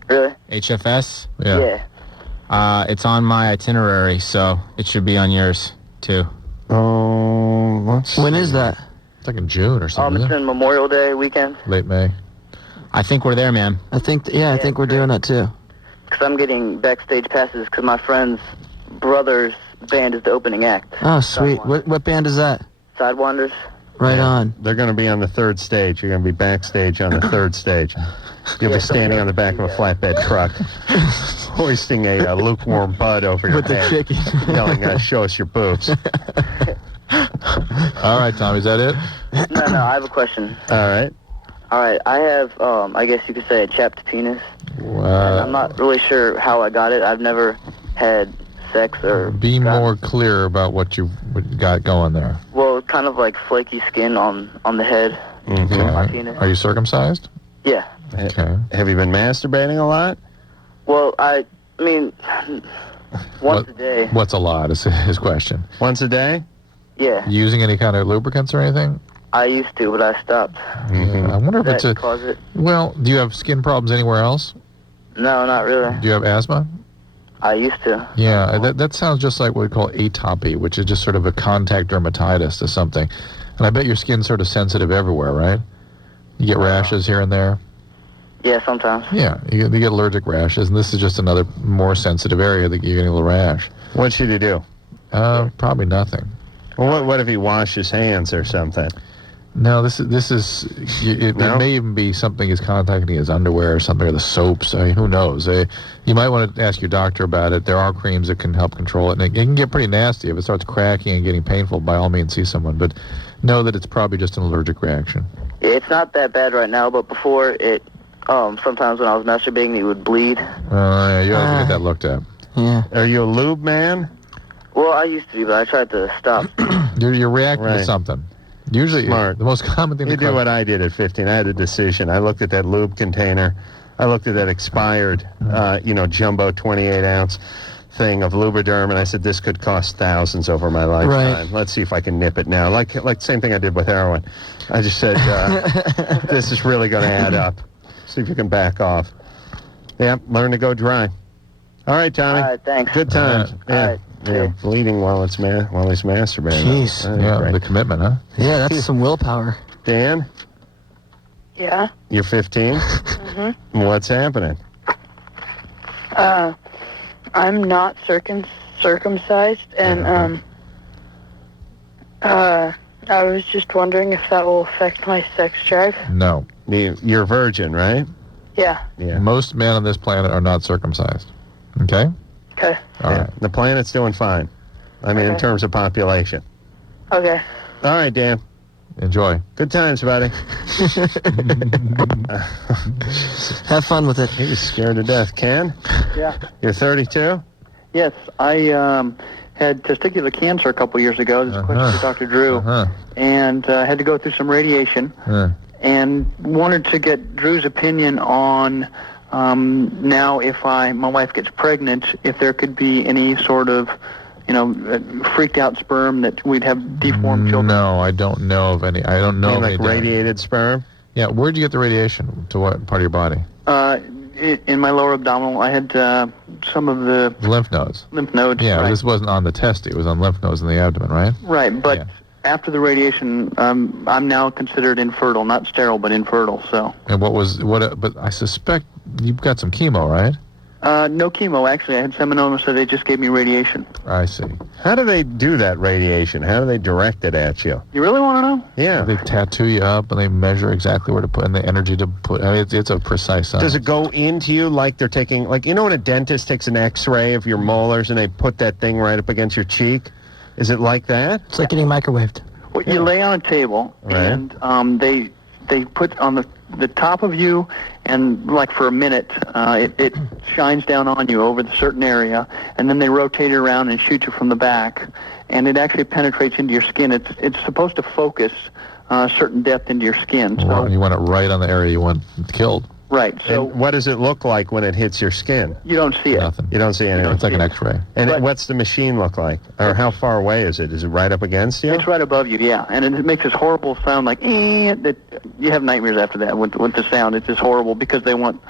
Really? HFS? Yeah. It's on my itinerary, so it should be on yours, too. When is that? It's like in June or something. It's in Memorial Day weekend. Late May. I think we're there, man. I think we're doing that, too. Because I'm getting backstage passes because my friend's brother's band is the opening act. Oh, sweet. What band is that? Sidewinders. Right on. They're going to be on the 3rd stage. You're going to be backstage on the 3rd stage. You'll be standing on the back of a flatbed truck, hoisting a lukewarm bud over your head, chicken. yelling, show us your boobs. All right, Tommy, is that it? No, I have a question. All right. I have, I guess you could say a chapped penis. And I'm not really sure how I got it. I've never had sex or... Be more clear about what you got going there. Well, kind of like flaky skin on the head. Okay. My penis. Are you circumcised? Yeah. Okay. Have you been masturbating a lot? Well, I mean, once a day. What's a lot is his question. Once a day? Yeah. Using any kind of lubricants or anything? I used to, but I stopped. Mm-hmm. I wonder if Does it's that cause it? Well, do you have skin problems anywhere else? No, not really. Do you have asthma? I used to. Yeah, that sounds just like what we call atopy, which is just sort of a contact dermatitis to something. And I bet your skin's sort of sensitive everywhere, right? You get rashes here and there? Yeah, sometimes. Yeah, you get allergic rashes, and this is just another more sensitive area that you're getting a little rash. What should he do? Probably nothing. Well, what if he washed his hands or something? No, this is. It may even be something is contacting his underwear or something, or the soaps. I mean, who knows? You might want to ask your doctor about it. There are creams that can help control it, and it can get pretty nasty if it starts cracking and getting painful. By all means, see someone, but know that it's probably just an allergic reaction. It's not that bad right now, but before it, sometimes when I was masturbating, it would bleed. Yeah, you have to get that looked at. Yeah. Are you a lube man? Well, I used to be, but I tried to stop. You're reacting to something. Usually, Smart. The most common thing. You do what I did at 15. I had a decision. I looked at that lube container. I looked at that expired, jumbo 28-ounce thing of Lubriderm, and I said, this could cost thousands over my lifetime. Right. Let's see if I can nip it now. Like same thing I did with heroin. I just said, this is really going to add up. See if you can back off. Yeah, learn to go dry. All right, Tommy. All right, thanks. Good times. All right. Yeah, bleeding while he's masturbating. Jeez. Yeah, the commitment, huh? Yeah, that's some willpower. Dan, Yeah. you're 15? Mm-hmm. What's happening? I'm not circumcised, and I was just wondering if that will affect my sex drive. No. You're a virgin, right? Yeah. Most men on this planet are not circumcised. Okay? Okay. All right. The planet's doing fine. I mean, in Okay. terms of population. Okay. All right, Dan. Enjoy. Good times, buddy. Have fun with it. He was scared to death. Ken? Yeah. You're 32? Yes, I had testicular cancer a couple years ago. This is a question for Dr. Drew. And had to go through some radiation. And wanted to get Drew's opinion on now if my wife gets pregnant, if there could be any sort of, freaked out sperm that we'd have deformed children. No, I don't know of any. I don't know of like any radiated sperm? Yeah, where'd you get the radiation? To what part of your body? In my lower abdominal, I had some of the Lymph nodes. lymph nodes. Yeah, right. this wasn't on the testy. It was on lymph nodes in the abdomen, right? Right, but after the radiation, I'm now considered infertile, not sterile, but infertile. So. And but I suspect you've got some chemo, right? No chemo, actually. I had seminoma, so they just gave me radiation. I see. How do they do that radiation? How do they direct it at you? You really want to know? Yeah. They tattoo you up and they measure exactly where to put and the energy to put. I mean, it's a precise science. Does it go into you like they're taking, when a dentist takes an x-ray of your molars and they put that thing right up against your cheek? Is it like that? It's like getting microwaved. Well, you lay on a table, and they put on the top of you, and like for a minute, it shines down on you over the certain area, and then they rotate it around and shoot you from the back, and it actually penetrates into your skin. It's supposed to focus a certain depth into your skin. So Right, you want it right on the area you want killed. right. So And what does it look like when it hits your skin? you don't see it. Nothing. You don't see anything. It's like an X-ray. And what's the machine look like? Or how far away is it? Is it right up against you? It's right above you, yeah, and it makes this horrible sound like that. You have nightmares after that with the sound. It's just horrible because they want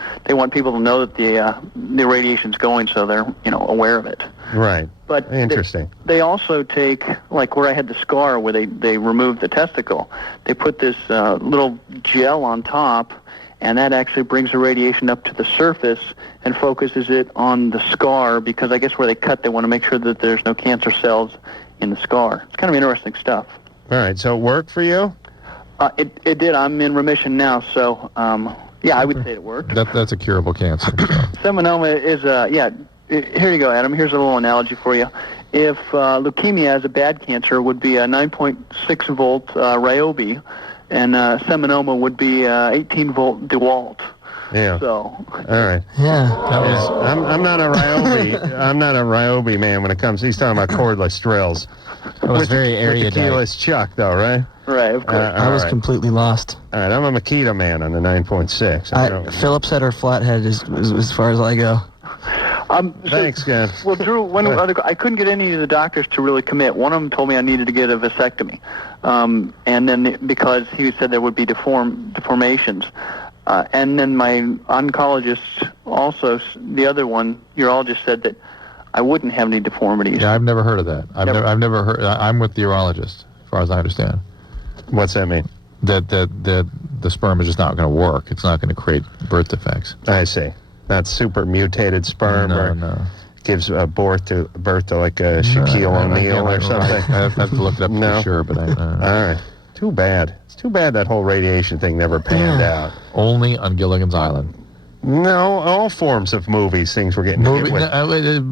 people to know that the radiation's going, so they're aware of it. Right. But Interesting. They also take, like where I had the scar where they removed the testicle, they put this little gel on top, and that actually brings the radiation up to the surface and focuses it on the scar, because I guess where they cut, they want to make sure that there's no cancer cells in the scar. It's kind of interesting stuff. All right, so it worked for you? It did. I'm in remission now, so yeah, I would say it worked. That's a curable cancer. Seminoma is here you go, Adam. Here's a little analogy for you. If leukemia as a bad cancer would be a 9.6 volt Ryobi, and seminoma would be 18 volt DeWalt. Yeah. So. All right. Yeah. I'm not a Ryobi. I'm not a Ryobi man when it comes. He's talking about cordless drills. It was very erudite. With the keyless chuck, though, right? Right. Of course. I was completely lost. All right. I'm a Makita man on the 9.6. Phillips head or flathead is as far as I go. Thanks, Ken. Well, Drew, I couldn't get any of the doctors to really commit. One of them told me I needed to get a vasectomy, and then because he said there would be deformations. And then my oncologist also, the other one, urologist, said that I wouldn't have any deformities. Yeah, I've never heard of that. I've never heard. I'm with the urologist, as far as I understand. What's that mean? That the sperm is just not going to work. It's not going to create birth defects. I see. Not super mutated sperm No. gives birth to like a Shaquille O'Neal or something. I have to look it up to be sure, but All right. Too bad. It's Too bad that whole radiation thing never panned out. Only on Gilligan's Island. No, all forms of movies, things were getting hit with.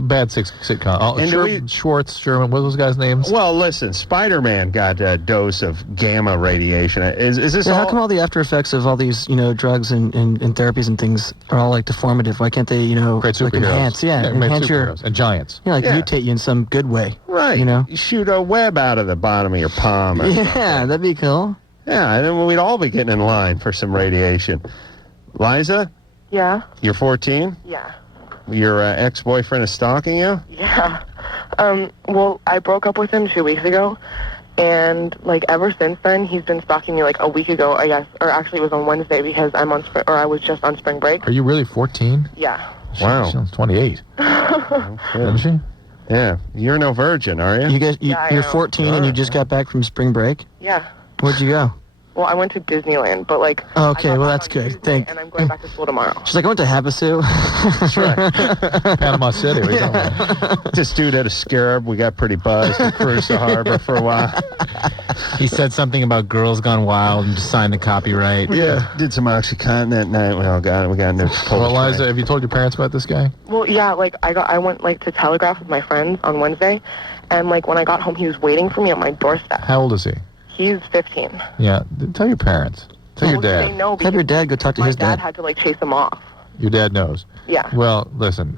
Bad sitcom. Schwartz, Sherman, what were those guys' names? Well, listen, Spider-Man got a dose of gamma radiation. Is this all? How come all the after effects of all these, drugs and therapies and things are all like deformative? Why can't they, create like enhance? Enhance your and giants. Mutate you in some good way. Right. You shoot a web out of the bottom of your palm. Or something. That'd be cool. Yeah, and then we'd all be getting in line for some radiation. Liza? Yeah. You're 14? Yeah. Your ex-boyfriend is stalking you? Yeah. Well, I broke up with him 2 weeks ago, and ever since then, he's been stalking me a week ago, I guess, or actually it was on Wednesday because I was just on spring break. Are you really 14? Yeah. Wow. She sounds 28. Isn't she? Yeah. You're no virgin, are you? You guys, you're 14 and you just got back from spring break? Yeah. Where'd you go? Well, I went to Disneyland, but okay, well that's good. And I'm going back to school tomorrow. She's like, I went to Havasu. That's right. Panama City. What are you talking about? This dude had a scarab. We got pretty buzzed. We cruised the harbor for a while. He said something about Girls Gone Wild and just signed the copyright. Yeah. Did some OxyContin that night. We all got it. We got into Well, Eliza, have you told your parents about this guy? Well, yeah, I went to Telegraph with my friends on Wednesday, and when I got home, he was waiting for me at my doorstep. How old is he? He's 15. Yeah, tell your parents. Tell your dad. They know Have your dad go talk to his dad. My dad had to chase him off. Your dad knows. Yeah. Well, listen,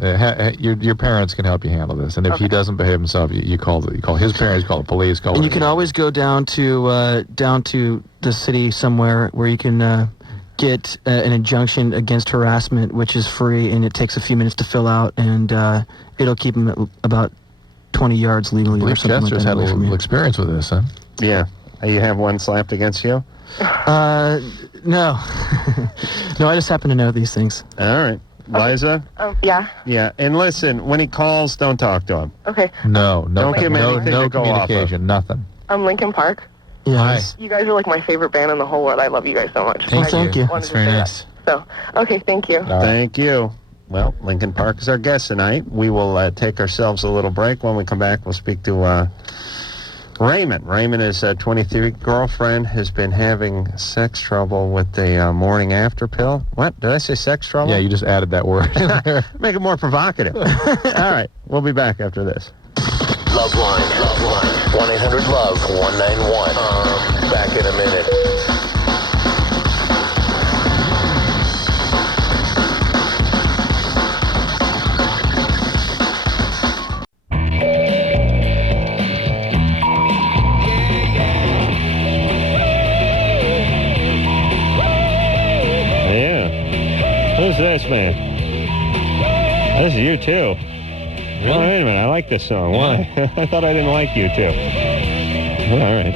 your parents can help you handle this, and if he doesn't behave himself, you call his parents, call the police, call. And you can always go down to the city somewhere where you can get an injunction against harassment, which is free, and it takes a few minutes to fill out, and it'll keep him at about 20 yards legally or something like that. Chester's had a little experience with this, huh? Yeah. You have one slapped against you? No. No, I just happen to know these things. All right. Liza? Yeah. Yeah, and listen, when he calls, don't talk to him. Okay. No. Don't give him anything to go off of. Communication, nothing. Linkin Park. Yes. You guys are my favorite band in the whole world. I love you guys so much. Thank you. That's very nice. So, okay, thank you. Thank you. Well, Linkin Park is our guest tonight. We will take ourselves a little break. When we come back, we'll speak to Raymond. Raymond is a 23 girlfriend, has been having sex trouble with the morning after pill. What? Did I say sex trouble? Yeah, you just added that word. Make it more provocative. All right. We'll be back after this. LoveLine. 1-800-LOVE-191. Back in a minute. Who's this, man? This is you too. Really? Oh, wait a minute. I like this song. Why? I thought I didn't like you too. All right.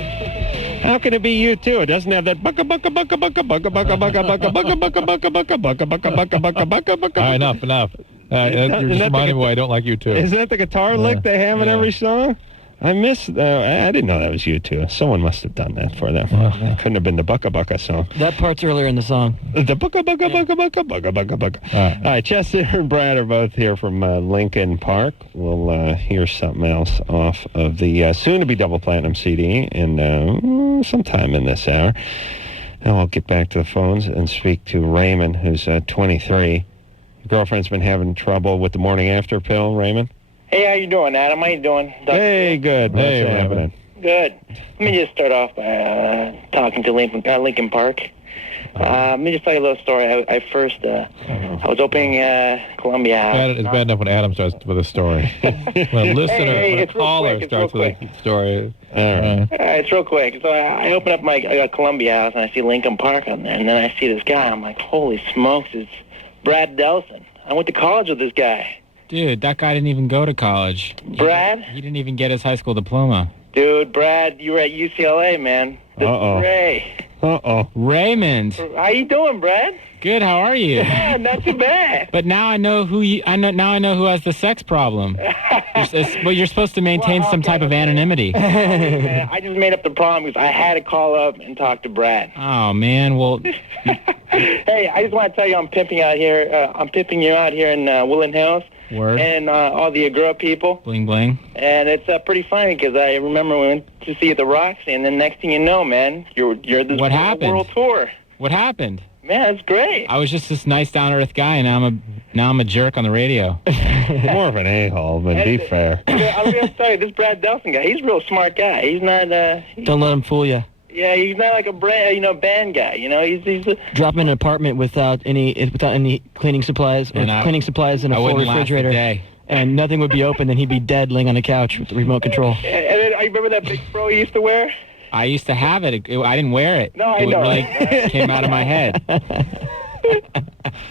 How can it be you too? It doesn't have that bucka bucka bucka bucka bucka bucka bucka bucka bucka bucka bucka bucka bucka bucka bucka bucka bucka bucka. All right, enough. You're just reminding me why I don't like you too. Isn't that the guitar lick they have in every song? I missed. I didn't know that was you two. Someone must have done that for them. That couldn't have been the Bucka Bucka song. That part's earlier in the song. The Bucka Bucka Bucka Bucka Bucka Bucka Bucka. All right, Chester and Brad are both here from Linkin Park. We'll hear something else off of the soon-to-be double platinum CD in sometime in this hour. And we'll get back to the phones and speak to Raymond, who's 23. Your girlfriend's been having trouble with the morning after pill, Raymond? Hey, how you doing, Adam? How you doing? Hey, good. What's happening? Good. Let me just start off by talking to Linkin Park. Let me just tell you a little story. I was opening Columbia House. It's bad enough when Adam starts with a story. When a listener, when a caller starts with a story. All right. It's real quick. So I open up my Columbia House and I see Linkin Park on there, and then I see this guy. I'm like, holy smokes, it's Brad Delson. I went to college with this guy. Dude, that guy didn't even go to college. Brad? He didn't even get his high school diploma. Dude, Brad, you were at UCLA, man. This is Ray. Raymond. How you doing, Brad? Good, how are you? Yeah, not too bad. But now I know who I know who has the sex problem. But you're supposed to maintain some type of anonymity. I just made up the problem because I had to call up and talk to Brad. Oh man, well. Hey, I just want to tell you I'm pimping you out here in Woodland Hills. Word. And all the Agura people. Bling bling. And it's pretty funny because I remember we went to see the Roxy, and then next thing you know, man, you're this What happened? world tour. What happened? Man, it's great. I was just this nice down-to-earth guy, and now I'm a jerk on the radio. More of an a-hole, but be fair. I was going to tell you, this Brad Delson guy, he's a real smart guy. He's not... Don't let him fool you. Yeah, he's not like a band guy. He's Drop him in an apartment without any cleaning supplies, or cleaning supplies in a full refrigerator, and nothing would be open. Then he'd be dead, laying on the couch with the remote control. And then, I remember that big fro he used to wear. I used to have it. I didn't wear it. No, I know. It came out of my head.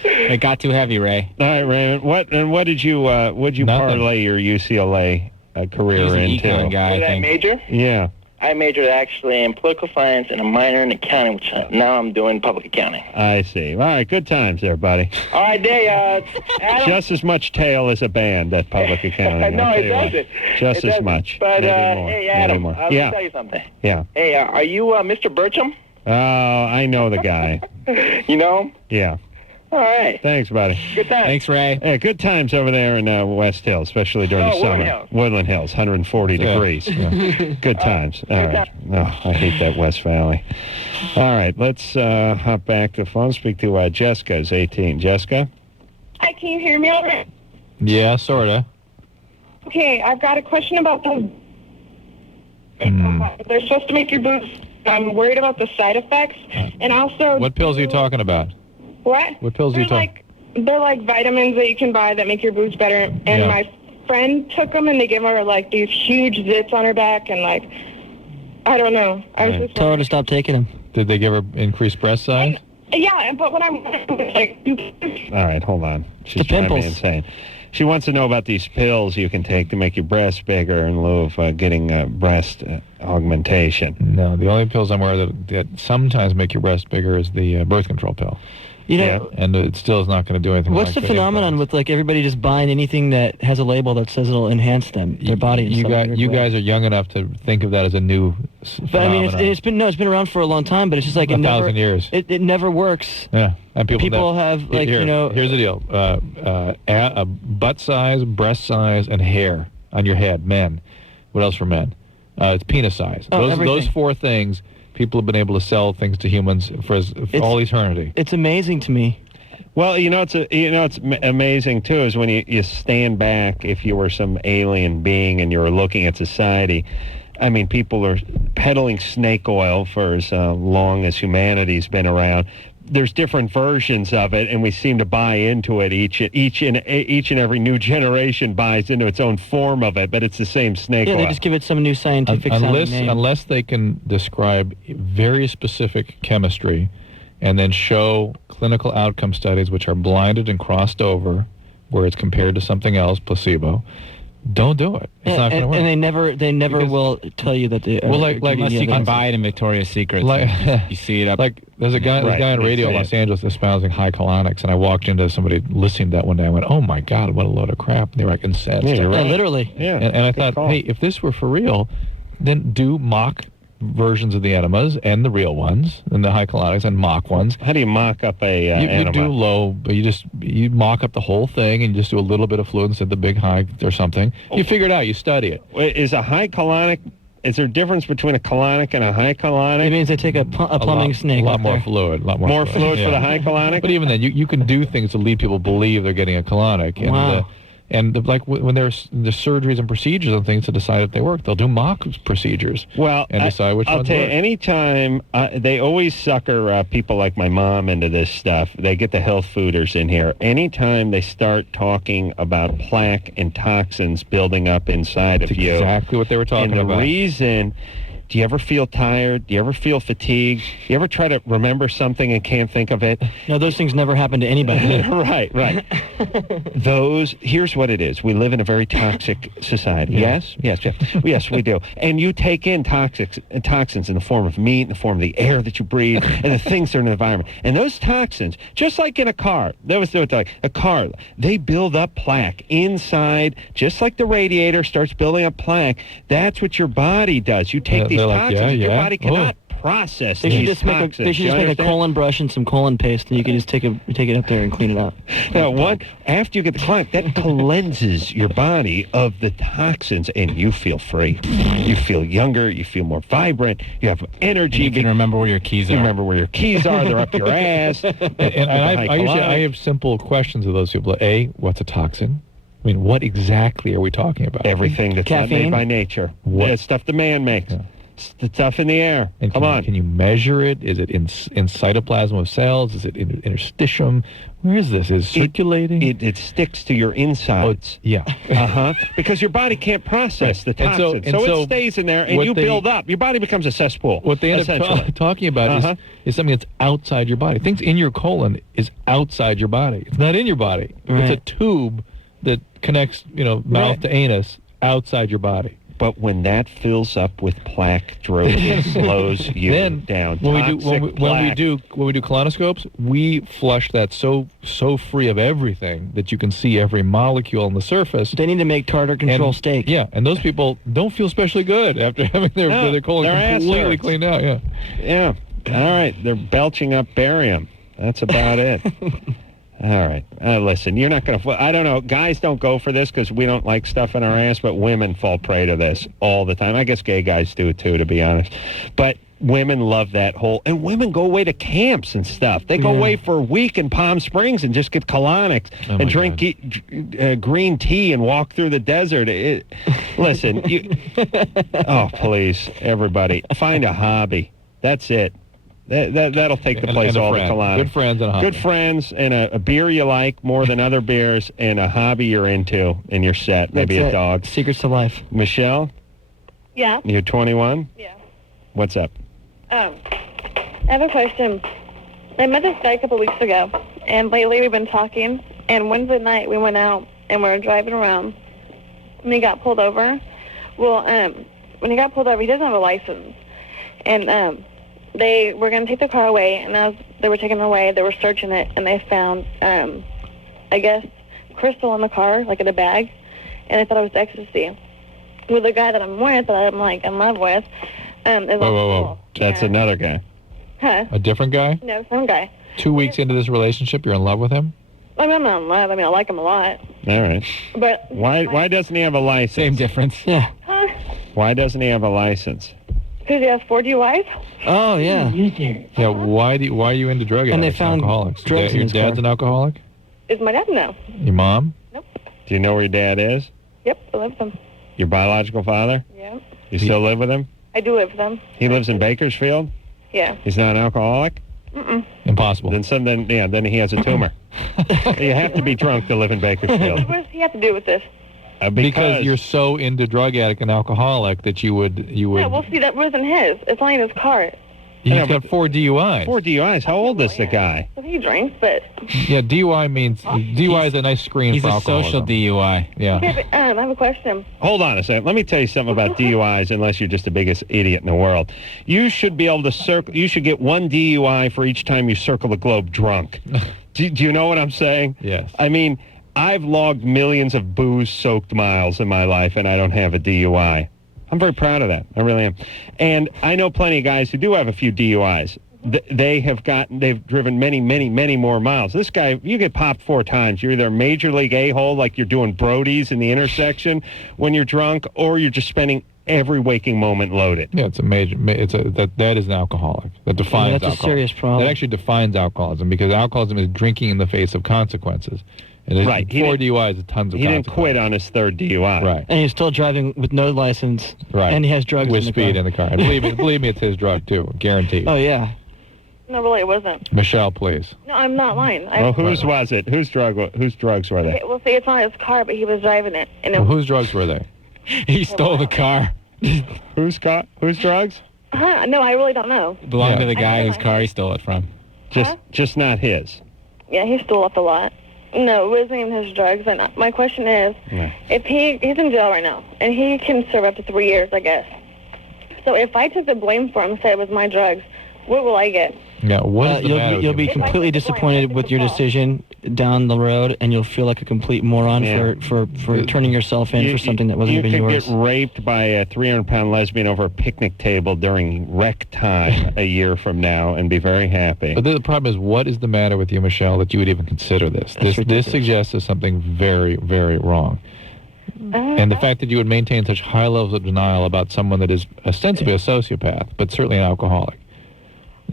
It got too heavy, Ray. All right, Raymond. What did you parlay your UCLA career He was an into? econ guy, Did I major? Yeah. I majored actually in political science and a minor in accounting, which now I'm doing public accounting. I see. All right, good times there, buddy. All right, Adam. Just as much tail as a band at public accounting. No, I'll tell it you what. doesn't. Just It as doesn't. much. But, Maybe more. hey, Adam, Maybe more. let me tell you something. Yeah. Hey, are you Mr. Burcham? Oh, I know the guy. You know him? Yeah. All right. Thanks, buddy. Good times. Thanks, Ray. Yeah, good times over there in West Hill, especially during the summer. Woodland Hills. Woodland Hills, 140 degrees. Good times. All right. Oh, I hate that West Valley. All right, let's hop back to the phone. Speak to Jessica, who's 18. Jessica? Hi, can you hear me all right? Yeah, sort of. Okay, I've got a question about those. They're supposed to make your boobs. I'm worried about the side effects, and also. What pills are you talking about? What? What pills are you talking? They're like vitamins that you can buy that make your boobs better. And my friend took them, and they gave her like these huge zits on her back, and like, I don't know. I was just Tell her to stop taking them. Did they give her increased breast size? Yeah, but what I'm like. All right, hold on. She's The trying to be pimples. insane. She wants to know about these pills you can take to make your breasts bigger in lieu of getting breast augmentation. No, the only pills I'm aware that sometimes make your breast bigger is the birth control pill. You know, and it still is not going to do anything. what's the phenomenon with like everybody just buying anything that has a label that says it'll enhance their body? In some weird way? guys are young enough to think of that as a new But I mean, it's been around for a long time, but it's just like a thousand years. It never works. Yeah, and people have like here's the deal: butt size, breast size, and hair on your head. Men. What else for men? It's penis size. Those four things. People have been able to sell things to humans for all eternity. It's amazing to me. Well, it's amazing too is when you stand back. If you were some alien being and you were looking at society, I mean, people are peddling snake oil for as long as humanity's been around. There's different versions of it, and we seem to buy into it. Each and every new generation buys into its own form of it, but it's the same snake oil. Yeah, they just give it some new scientific sounding name. Unless they can describe very specific chemistry and then show clinical outcome studies which are blinded and crossed over, where it's compared to something else, placebo. Don't do it. It's not going to work. And they never will tell you that they. Well, like Unless you can buy it in Victoria's Secret. You see it up. Like there's a guy on radio in Los Angeles espousing high colonics, and I walked into somebody listening to that one day. I went, "Oh my God, what a load of crap!" And they were like incensed. Yeah, right. Literally. Yeah. And I thought, hey, if this were for real, then do mock versions of the enemas and the real ones and the high colonics and mock ones. How do you mock up a you enema? do low, but you mock up the whole thing and you just do a little bit of fluid instead of the big high or something. You figure it out. You study it. Is a high colonic? Is there a difference between a colonic and a high colonic? It means they take a plumbing snake. A lot more fluid. More fluid for the high colonic? But even then, you can do things to lead people believe they're getting a colonic. And, wow. When there's surgeries and procedures and things to decide if they work, they'll do mock procedures. Well, and decide which I'll ones tell you, work. anytime they always sucker people like my mom into this stuff. They get the health fooders in here. Anytime they start talking about plaque and toxins building up inside of you, exactly what they were talking and the about. reason. Do you ever feel tired? Do you ever feel fatigued? Do you ever try to remember something and can't think of it? No, those things never happen to anybody. Right. Here's what it is. We live in a very toxic society. Yeah. Yes, yes, we do. And you take in toxins in the form of meat, in the form of the air that you breathe, and the things that are in the environment. And those toxins, just like in a car, they build up plaque inside, just like the radiator starts building up plaque. That's what your body does. You take these toxins, and your body cannot process They should these just make toxins. they should You just make a understand? colon brush and some colon paste, and you can just take it up there and clean it out. Now, after you get the clot, that cleanses your body of the toxins, and you feel free. You feel younger. You feel more vibrant. You have energy. You can remember where your keys are. You remember where your keys are. They're up your ass. And I have simple questions of those people. A, what's a toxin? I mean, what exactly are we talking about? Everything that's not made Caffeine? by nature. What? The stuff the man makes. It's the stuff in the air. And Come on. Can you measure it? Is it in cytoplasm of cells? Is it in interstitium? Where is this? Is it circulating? It sticks to your insides. Yeah. Because your body can't process the toxins. And so it stays in there, and you build up. Your body becomes a cesspool. What they end up talking about is something that's outside your body. Things in your colon is outside your body. It's not in your body. Right. It's a tube that connects, mouth to anus outside your body. But when that fills up with plaque, it slows you down. When we do colonoscopes, we flush that so free of everything that you can see every molecule on the surface. They need to make tartar control steak. Yeah, and those people don't feel especially good after having their colon completely cleaned out. Yeah. Yeah. All right. They're belching up barium. That's about it. All right. Listen, you're not going to... I don't know. Guys don't go for this because we don't like stuff in our ass, but women fall prey to this all the time. I guess gay guys do too, to be honest. But women love that whole... And women go away to camps and stuff. They go away for a week in Palm Springs and just get colonics and drink green tea and walk through the desert. Listen, oh, please, everybody, find a hobby. That's it. That'll take the place of all the colonics. Good friends and a hobby. Good friends and a beer you like more than other beers and a hobby you're into and you're set. Maybe a dog. Secrets to life. Michelle? Yeah. You're 21? Yeah. What's up? I have a question. I met this guy a couple weeks ago, and lately we've been talking, and Wednesday night we went out and we were driving around, and he got pulled over. Well, when he got pulled over, he doesn't have a license, and they were going to take the car away, and as they were taking it away, they were searching it, and they found, I guess, crystal in the car, like in a bag, and they thought it was ecstasy. Well, the guy that I'm with, that I'm in love with, is Whoa. That's another guy. Huh? A different guy? No, some guy. 2 weeks into this relationship, you're in love with him? I mean, I'm not in love. I mean, I like him a lot. All right. But why doesn't he have a license? Same difference. Yeah. Huh? Why doesn't he have a license? Because he has 4 DUIs? Oh, yeah. Yeah, why are you into drug addicts And they found alcoholics? drugs in Your his dad's car. an alcoholic? Is my dad? No. Your mom? Nope. Do you know where your dad is? Yep, I live with him. Your biological father? Yeah. You still live with him? I do live with him. He lives in Bakersfield? Yeah. He's not an alcoholic? Mm-mm. Impossible. Then he has a tumor. You have to be drunk to live in Bakersfield. What does he have to do with this? Because you're so into drug addict and alcoholic that you would. Yeah, well, see, that wasn't his. It's not in his car. He's got 4 DUIs. 4 DUIs? How old is the guy? Well, he drinks, but... Yeah, DUI means... DUI is a nice screen He's for a alcoholism. social DUI. Yeah. Okay, but, I have a question. Hold on a second. Let me tell you something about DUIs, unless you're just the biggest idiot in the world. You should be able to circle... You should get 1 DUI for each time you circle the globe drunk. Do you know what I'm saying? Yes. I mean, I've logged millions of booze-soaked miles in my life, and I don't have a DUI. I'm very proud of that. I really am. And I know plenty of guys who do have a few DUIs. They've driven many, many, many more miles. This guy, you get popped 4 times. You're either a major league a-hole, like you're doing Brodies in the intersection when you're drunk, or you're just spending every waking moment loaded. Yeah, it's a major. That is an alcoholic. That defines that's alcohol. a serious problem. That actually defines alcoholism, because alcoholism is drinking in the face of consequences. And Right. 4 DUIs is tons of consequences. He didn't quit on his 3rd DUI. Right. And he's still driving with no license. Right. And he has drugs with in the speed car. in the car. And believe me, it's his drug too, guaranteed. Oh, yeah. No, really, it wasn't. Michelle, please. No, I'm not lying. Well, whose was it? Whose drugs were they? Okay, well, see, it's not his car, but he was driving it. And Well, whose drugs were they? He stole the car. Whose drugs? No, I really don't know. Belonged to the guy whose car he stole it from. Just not his. Yeah, he stole off a lot. No, it wasn't even his drugs. And my question is, if he's in jail right now, and he can serve up to 3 years, I guess. So if I took the blame for him and said it was my drugs, What will I get? Yeah, what is the matter with you'll be you? completely disappointed with your decision down the road, and you'll feel like a complete moron for turning yourself in for something that wasn't even yours. You could get raped by a 300-pound lesbian over a picnic table during rec time a year from now and be very happy. But the problem is, what is the matter with you, Michelle, that you would even consider this? This suggests there's something very, very wrong. And the fact that you would maintain such high levels of denial about someone that is ostensibly a sociopath, but certainly an alcoholic.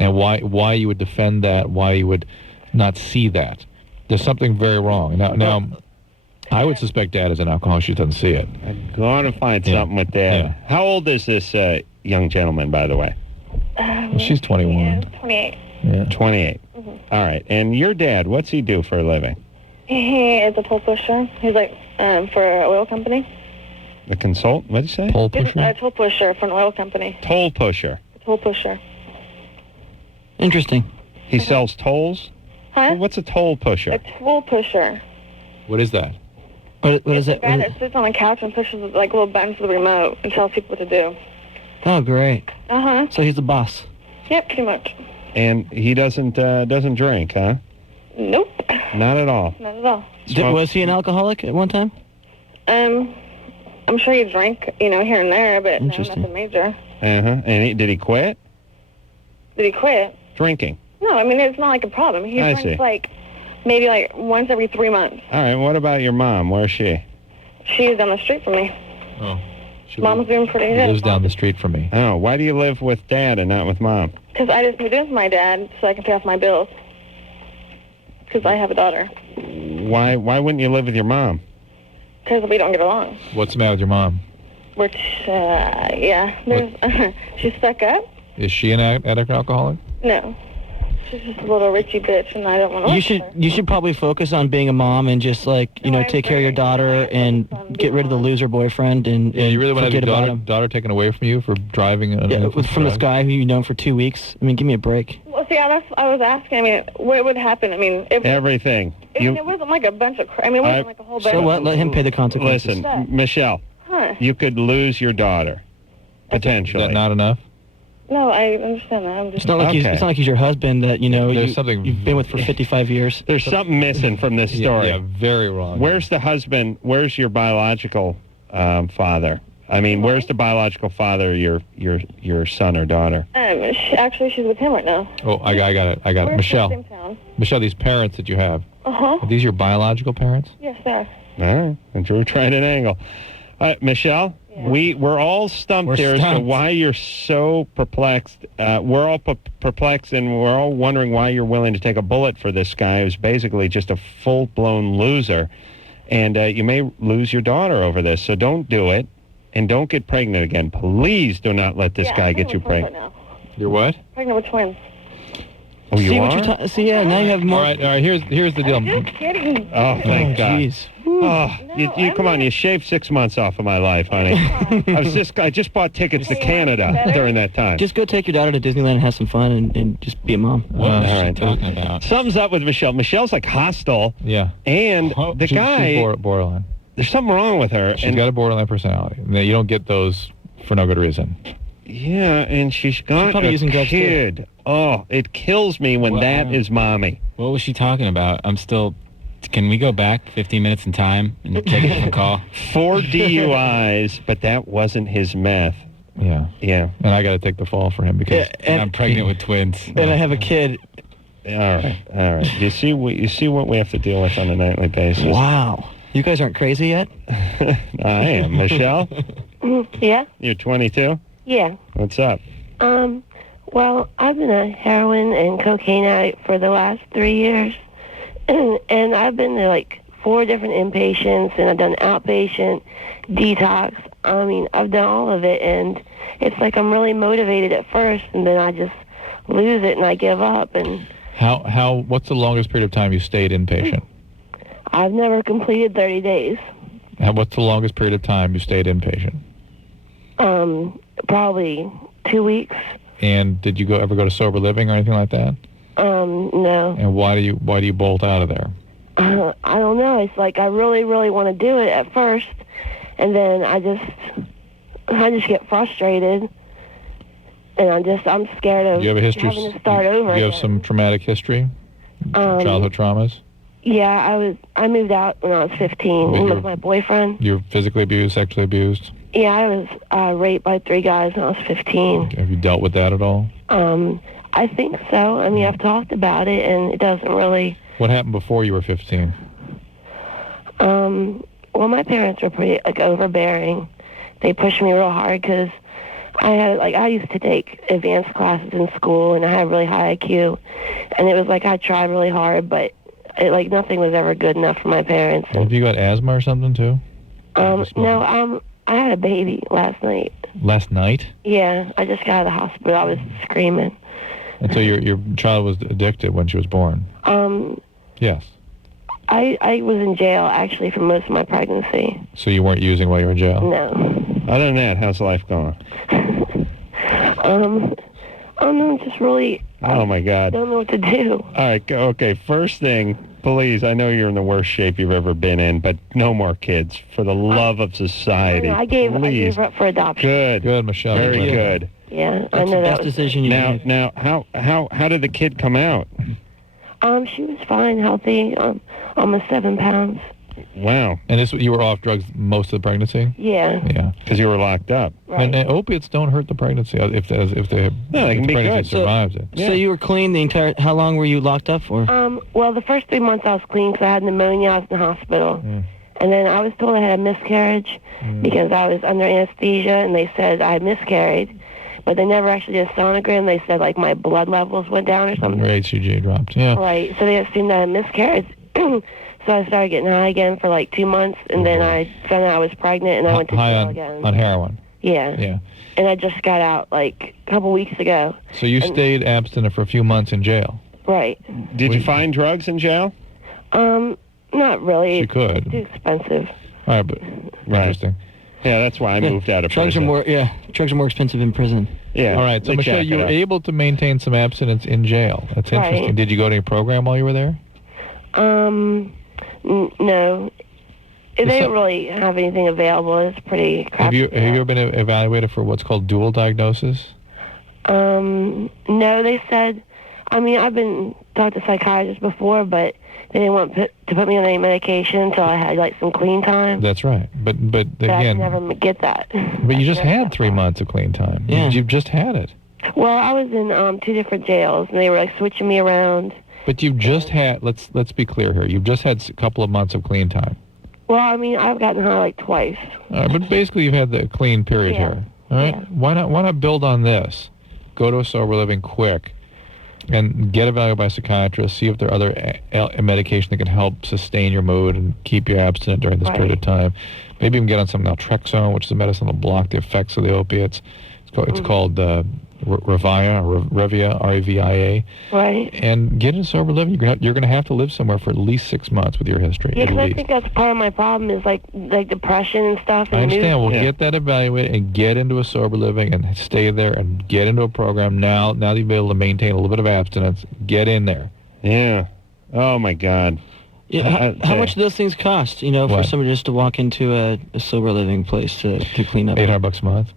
And why you would defend that, why you would not see that. There's something very wrong. Now, I would suspect Dad is an alcoholic. She doesn't see it. I'm going to find something with Dad. Yeah. How old is this young gentleman, by the way? Well, she's 21. 28. Yeah. 28. Mm-hmm. All right. And your dad, what's he do for a living? He is a toll pusher. He's like for an oil company. A consultant? What did you say? Toll He's pusher? a toll pusher for an oil company. Toll pusher. Toll pusher. Interesting. He sells tolls? Huh? What's a toll pusher? A toll pusher. What is that? What is it? A guy that sits on a couch and pushes like little buttons with a remote and tells people what to do. Oh, great. Uh-huh. So he's the boss. Yep, pretty much. And he doesn't drink, huh? Nope. Not at all. Not at all. Was he an alcoholic at one time? I'm sure he drank, here and there, but no, nothing major. Uh-huh. And did he quit? Did he quit? Drinking. No, I mean, it's not like a problem. He I drinks see. maybe once every 3 months. All right, what about your mom? Where's she? She's down the street from me. Oh. Mom's doing pretty She good. lives down the street from me. Oh, why do you live with Dad and not with Mom? Because I just moved in with my dad so I can pay off my bills. Because I have a daughter. Why wouldn't you live with your mom? Because we don't get along. What's the matter with your mom? We're, she's stuck up. Is she an addict or alcoholic? No. She's just a little richy bitch, and I don't want to You should probably focus on being a mom and just take care of your daughter and get rid of the loser boyfriend and you really want to forget have about your him. daughter taken away from you for driving? From this guy who you've known for 2 weeks. I mean, give me a break. Well, see, that's what I was asking. I mean, what would happen? I mean, Everything. It wasn't like a bunch of. It wasn't like a whole bunch. So what? Let him pay the consequences. Listen, Michelle, you could lose your daughter potentially. Is that not enough? No, I understand that. I'm just. It's not like he's your husband that you've been with for 55 years. There's something missing from this story. Yeah, very wrong. Where's the husband? Where's your biological father? I mean, where's the biological father of your son or daughter? She's with him right now. Oh, I got it. We're in Michelle. the same town. Michelle, these parents that you have, are these your biological parents? Yes, sir. All right, and Drew tried an angle. Michelle, we're all stumped here as to why you're so perplexed. We're all perplexed, and we're all wondering why you're willing to take a bullet for this guy who's basically just a full-blown loser. And you may lose your daughter over this, so don't do it. And don't get pregnant again. Please do not let this guy get you pregnant. Right now. You're what? Pregnant with twins. Oh, you are? Now you have more. All right, here's the deal. I'm just kidding. Oh, thank God. Jeez. You come on, you shaved 6 months off of my life, honey. I just bought tickets to Canada during that time. Just go take your daughter to Disneyland and have some fun and just be a mom. What is she talking about? Something's up with Michelle. Michelle's like hostile. Yeah. And the guy... She's borderline. There's something wrong with her. She's got a borderline personality. You don't get those for no good reason. Yeah, and she's got a kid. Oh, it kills me when that is mommy. What was she talking about? Can we go back 15 minutes in time and take a different call? 4 DUIs, but that wasn't his meth. Yeah. Yeah. And I got to take the fall for him because and I'm pregnant with twins. And I have a kid. All right. You see what we have to deal with on a nightly basis. Wow. You guys aren't crazy yet? I am. Michelle? Yeah? You're 22? Yeah. What's up? Well, I've been a heroin and cocaine addict for the last 3 years. And I've been to 4 different inpatients, and I've done outpatient, detox. I mean, I've done all of it, and it's like I'm really motivated at first, and then I just lose it and I give up. And what's the longest period of time you stayed inpatient? I've never completed 30 days. What's the longest period of time you stayed inpatient? Probably 2 weeks. And did you ever go to sober living or anything like that? No. And why do you bolt out of there? I don't know. It's like I really, really want to do it at first, and then I just get frustrated, and I'm scared of Do you have a history? having to start over. Do you have again. some traumatic history? Childhood traumas? Yeah, I moved out when I was 15 with my boyfriend. You were physically abused, sexually abused? Yeah, I was raped by 3 guys when I was 15. Have you dealt with that at all? I think so. I mean, I've talked about it, and it doesn't really... What happened before you were 15? Well, my parents were pretty, overbearing. They pushed me real hard because I used to take advanced classes in school, and I had really high IQ. And it was I tried really hard, but nothing was ever good enough for my parents. Have you got asthma or something, too? No, I had a baby last night. Last night? Yeah, I just got out of the hospital. I was screaming. And so your child was addicted when she was born? Yes. I was in jail, actually, for most of my pregnancy. So you weren't using while you were in jail? No. Other than that, how's life going? No, just really... Oh, my God. I don't know what to do. All right, okay, first thing, please, I know you're in the worst shape you've ever been in, but no more kids, for the love of society. I gave up for adoption. Good, Michelle. Very good. Yeah, That's the best decision you made. Now, how did the kid come out? She was fine, healthy, almost 7 pounds. Wow. And you were off drugs most of the pregnancy? Yeah. Yeah. Because you were locked up. Right. And opiates don't hurt the pregnancy if the pregnancy survives it. So you were clean the entire... How long were you locked up for? Well, the first 3 months I was clean because I had pneumonia. I was in the hospital. And then I was told I had a miscarriage because I was under anesthesia, and they said I had miscarried. But they never actually did a sonogram. They said, my blood levels went down or something. Your HCG dropped, yeah. Right. So they assumed that I had miscarried. So I started getting high again for 2 months, and then I found out I was pregnant, and I went to jail again. On heroin? Yeah. Yeah. And I just got out, a couple weeks ago. So you stayed abstinent for a few months in jail? Right. Did you find drugs in jail? Not really. You could. It's too expensive. All right, but interesting. Yeah, that's why I moved out of drugs prison. Drugs are more expensive in prison. Yeah. All right, so Michelle, you were able to maintain some abstinence in jail. That's interesting. Right. Did you go to any program while you were there? No. They didn't really have anything available. It's pretty crappy. Have you ever been evaluated for what's called dual diagnosis? No, they said... I've been talked to psychiatrists before, but they didn't want to put me on any medication until I had, some clean time. That's right. But But I again... could never get that. But you just had 3 months of clean time. Yeah. You've just had it. Well, I was in 2 different jails, and they were, switching me around. But you've just had... Let's be clear here. You've just had a couple of months of clean time. Well, I've gotten high, twice. But basically you've had the clean period here. All right? Yeah. Why not build on this? Go to a sober living quick. And get evaluated by a psychiatrist, see if there are other medication that can help sustain your mood and keep you abstinent during this period of time. Maybe even get on some naltrexone, which is a medicine that will block the effects of the opiates. It's called Revia, R-E-V-I-A. Right. And get into sober living. You're going to have to live somewhere for at least 6 months with your history. Yeah, because I think that's part of my problem is like depression and stuff. And I understand. Well, get that evaluated and get into a sober living and stay there and get into a program now that you'll be able to maintain a little bit of abstinence. Get in there. Yeah. Oh, my God. Yeah, how much do those things cost, for somebody just to walk into a sober living place to clean up? $800 a month.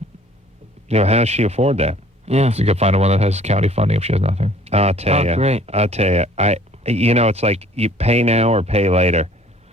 How does she afford that? Yeah. So you can find one that has county funding if she has nothing. I'll tell you. Great. I'll tell you. It's like you pay now or pay later.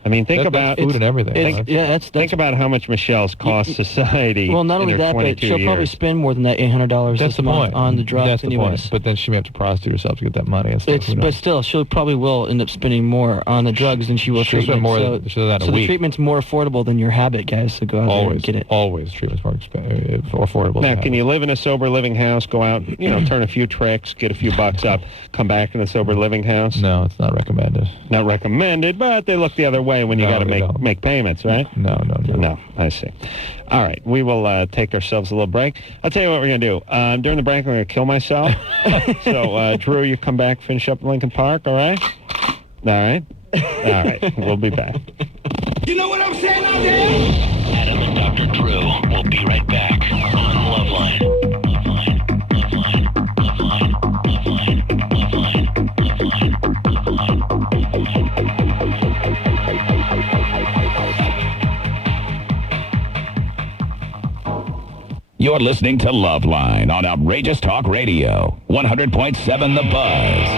Think about food and everything. Think about how much Michelle's cost society. Well, not only that, but she'll probably spend more than that $800 this month on the drugs. That's the anyways. point. But then she may have to prostitute herself to get that money. And stuff. But still, she probably will end up spending more on the drugs than she will treatment. Spend more. She'll do that in a week. The treatment's more affordable than your habit, guys. So go out there and get it. Always, treatment's more affordable. Now, can you live in a sober living house? Go out, turn a few tricks, get a few bucks up, come back in a sober living house? No, it's not recommended. Not recommended, but they look the other way when you got to make payments, right? No, I see. All right, we will take ourselves a little break. I'll tell you what we're going to do. During the break, I'm going to kill myself. So, Drew, you come back, finish up Linkin Park, all right? All right? All right, we'll be back. You know what I'm saying out there? Adam and Dr. Drew will be right back on LoveLine. You're You're listening to LoveLine on Outrageous Talk Radio, 100.7 The Buzz.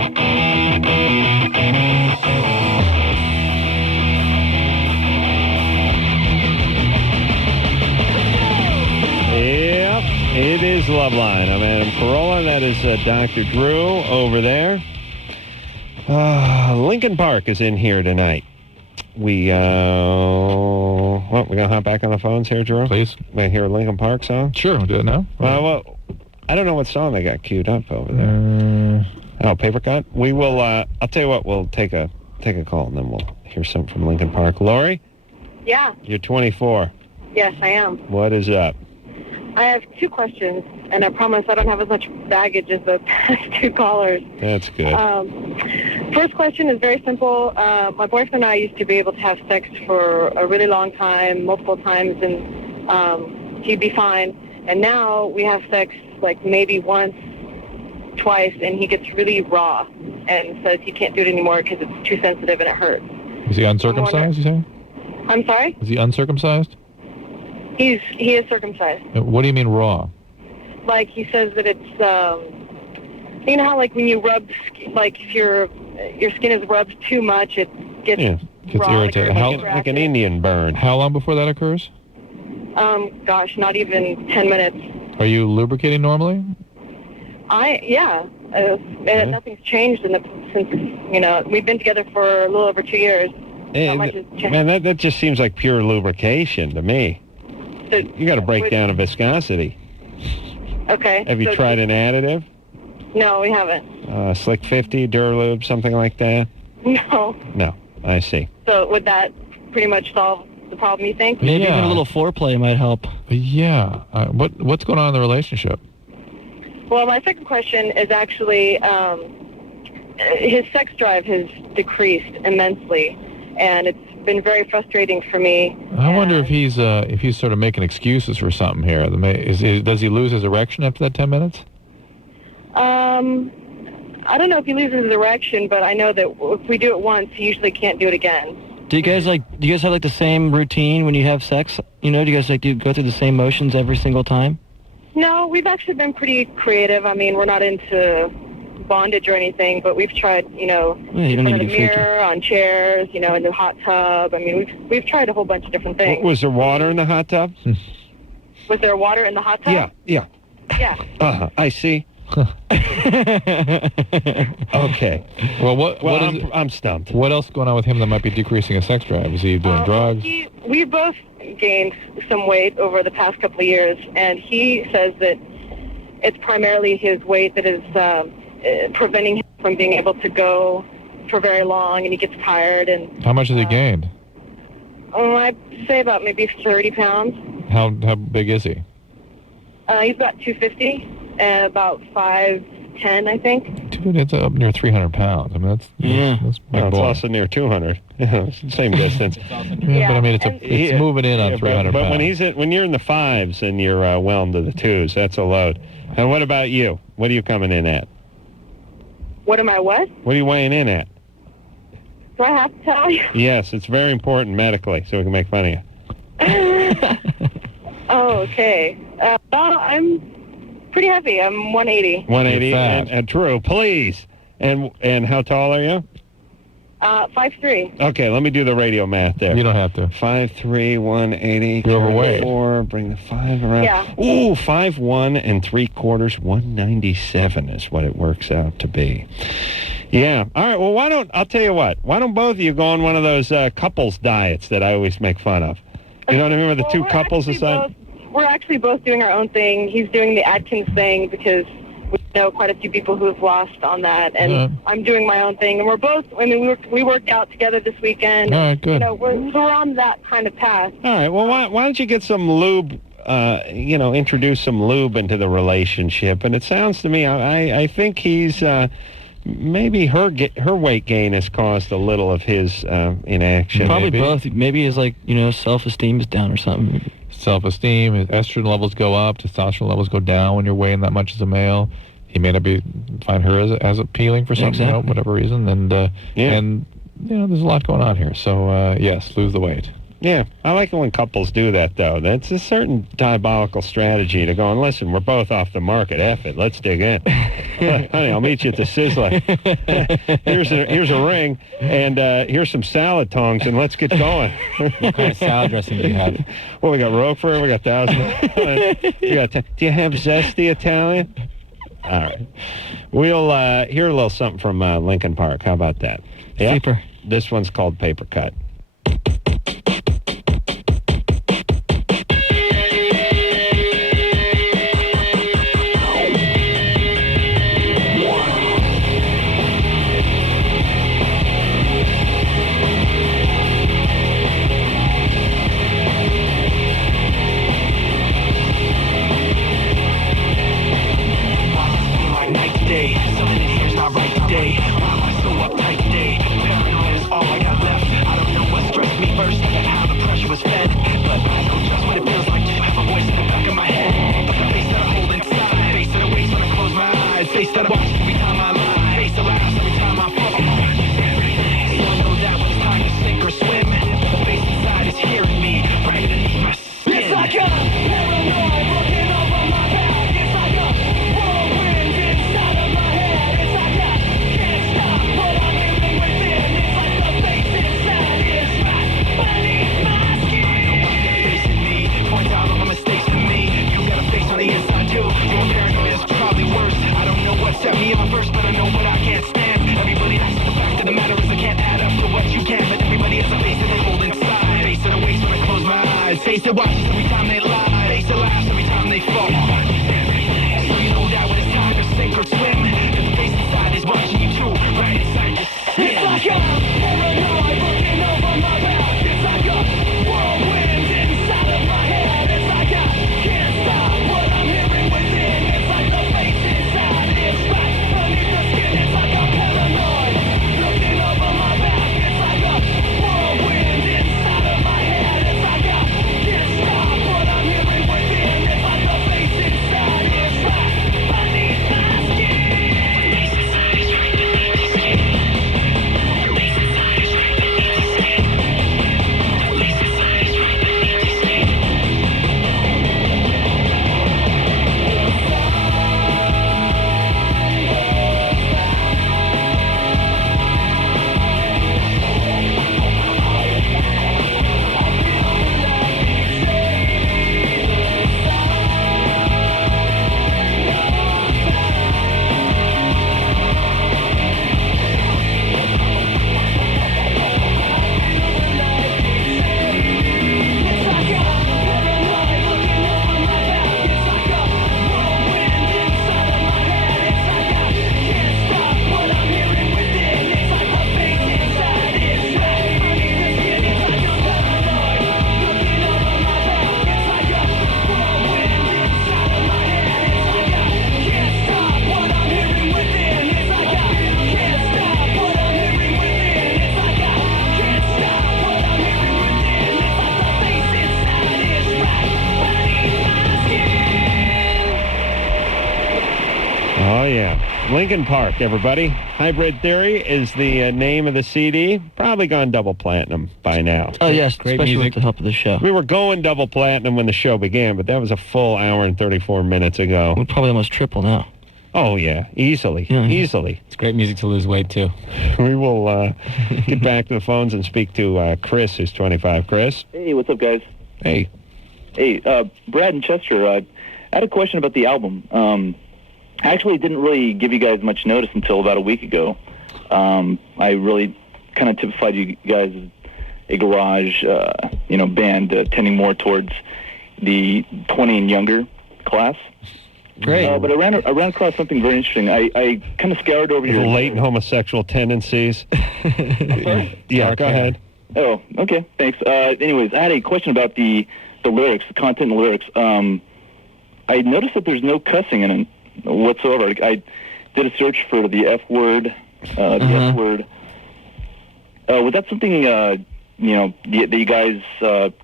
Yep, it is LoveLine. I'm Adam Carolla. That is Dr. Drew over there. Linkin Park is in here tonight. We gonna hop back on the phones here, Drew? Please. Want to hear a Linkin Park song? Sure, we'll do it now. Well, I don't know what song they got queued up over there. Paper Cut? We will, I'll tell you what, we'll take a call and then we'll hear something from Linkin Park. Lori? Yeah. You're 24. Yes, I am. What is up? I have two questions, and I promise I don't have as much baggage as the past two callers. That's good. First question is very simple. My boyfriend and I used to be able to have sex for a really long time, multiple times, and he'd be fine. And now we have sex like maybe once, twice, and he gets really raw and says he can't do it anymore because it's too sensitive and it hurts. Is he uncircumcised, you say? I'm sorry? Is he uncircumcised? He is circumcised. What do you mean raw? Like he says that it's, you know how like when you rub, like if your skin is rubbed too much, it gets Gets irritated. Like an Indian burn. How long before that occurs? Gosh, not even 10 minutes. Are you lubricating normally? Nothing's changed since, you know, we've been together for a little over 2 years. Not much has changed. Man, that just seems like pure lubrication to me. So, you got to break down a viscosity. Okay. Have you tried an additive? No, we haven't. Slick 50, Duralube, something like that? No. No, I see. So would that pretty much solve the problem, you think? Maybe even a little foreplay might help. Yeah. What's going on in the relationship? Well, my second question is actually his sex drive has decreased immensely, and it's been very frustrating for me. I wonder if he's sort of making excuses for something here. Does he lose his erection after that 10 minutes? I don't know if he loses his erection, but I know that if we do it once, he usually can't do it again. Do you guys have like the same routine when you have sex? You know, do you guys go through the same motions every single time? No, we've actually been pretty creative. I mean, we're not into bondage or anything, but we've tried, you know, in front of the mirror, on chairs, you know, in the hot tub. I mean, we've tried a whole bunch of different things. Was there water in the hot tub? Was there water in the hot tub? Yeah. Yeah. I see. Okay. Well, I'm stumped. What else is going on with him that might be decreasing his sex drive? Is he doing drugs? We both gained some weight over the past couple of years, and he says that it's primarily his weight that is preventing him from being able to go for very long, and he gets tired. And how much has he gained? I'd say about maybe 30 pounds. How big is he? He's about 250 and about 5'10", I think. Dude, it's up near 300 pounds. I mean, that's It's also near 200. Same distance. But I mean, it's moving in on 300 but pounds. when you're in the fives and you're well into the twos, that's a load. And what about you? What are you coming in at? What am I what? What are you weighing in at? Do I have to tell you? Yes, it's very important medically, so we can make fun of you. Oh, okay. I'm pretty heavy. I'm 180. 180. And Drew, please. And how tall are you? 5'3". Okay, let me do the radio math there. You don't have to. 5'3", 180. You're overweight. 4, bring the 5 around. Yeah. Ooh, 5'1" and 3/4, 197 is what it works out to be. Yeah. All right, well, I'll tell you what. Why don't both of you go on one of those couples diets that I always make fun of? You know what I mean, where the two couples aside? We're actually both doing our own thing. He's doing the Atkins thing because we know quite a few people who have lost on that, and I'm doing my own thing. And we're both, I mean, we worked out together this weekend. All right, good. You know, we're on that kind of path. All right, well, why don't you get some lube, introduce some lube into the relationship? And it sounds to me, I think he's, maybe her weight gain has caused a little of his inaction. Probably both. Maybe his, self-esteem is down or something. Self-esteem, his estrogen levels go up, testosterone levels go down when you're weighing that much as a male. He may not find her as appealing for some whatever reason, and there's a lot going on here. So yes, lose the weight. Yeah, I like it when couples do that, though. That's a certain diabolical strategy to go, and listen, we're both off the market. F it, let's dig in. Honey, I'll meet you at the Sizzler. here's a ring, and here's some salad tongs, and let's get going. What kind of salad dressing do you have? Well, we got Roquefort, we got Thousand. Do you have zesty Italian? All right. We'll hear a little something from Linkin Park. How about that? Yeah? Paper. This one's called Paper Cut. Face it, watch every time they lie. Face it, laughs every time they fall. So you know that when it's time to sink or swim, that the face inside is watching you too, right inside your skin. It's like I'm paranoid, looking over my back. It's like a whirlwind inside of my head. It's like I can't stop what I'm hearing within. It's like the face inside is right underneath the skin. It's like I'm paranoid, looking over my back. It's like a whirlwind inside of my head. It's like I can't stop what I'm hearing within. It's like the face inside is right beneath my skin. The face inside is right beneath the skin. The face inside is right beneath the skin. The face inside is right beneath the skin. Oh, yeah. Linkin Park, everybody. Hybrid Theory is the name of the CD. Probably gone double platinum by now. Oh, yes, especially with the help of the show. We were going double platinum when the show began, but that was a full hour and 34 minutes ago. We're probably almost triple now. Oh, yeah. Easily. Easily. It's great music to lose weight, too. We will get back to the phones and speak to Chris, who's 25. Chris? Hey, what's up, guys? Hey. Hey, Brad and Chester, I had a question about the album. I actually didn't really give you guys much notice until about a week ago. I really kind of typified you guys as a garage, band tending more towards the 20 and younger class. Great. But I ran across something very interesting. I kind of scoured over your latent homosexual tendencies. I'm sorry? Yeah, go ahead. Oh, okay, thanks. Anyways, I had a question about the lyrics, the content and the lyrics. I noticed that there's no cussing in it whatsoever. I did a search for the F word, the F word. Was that something that you guys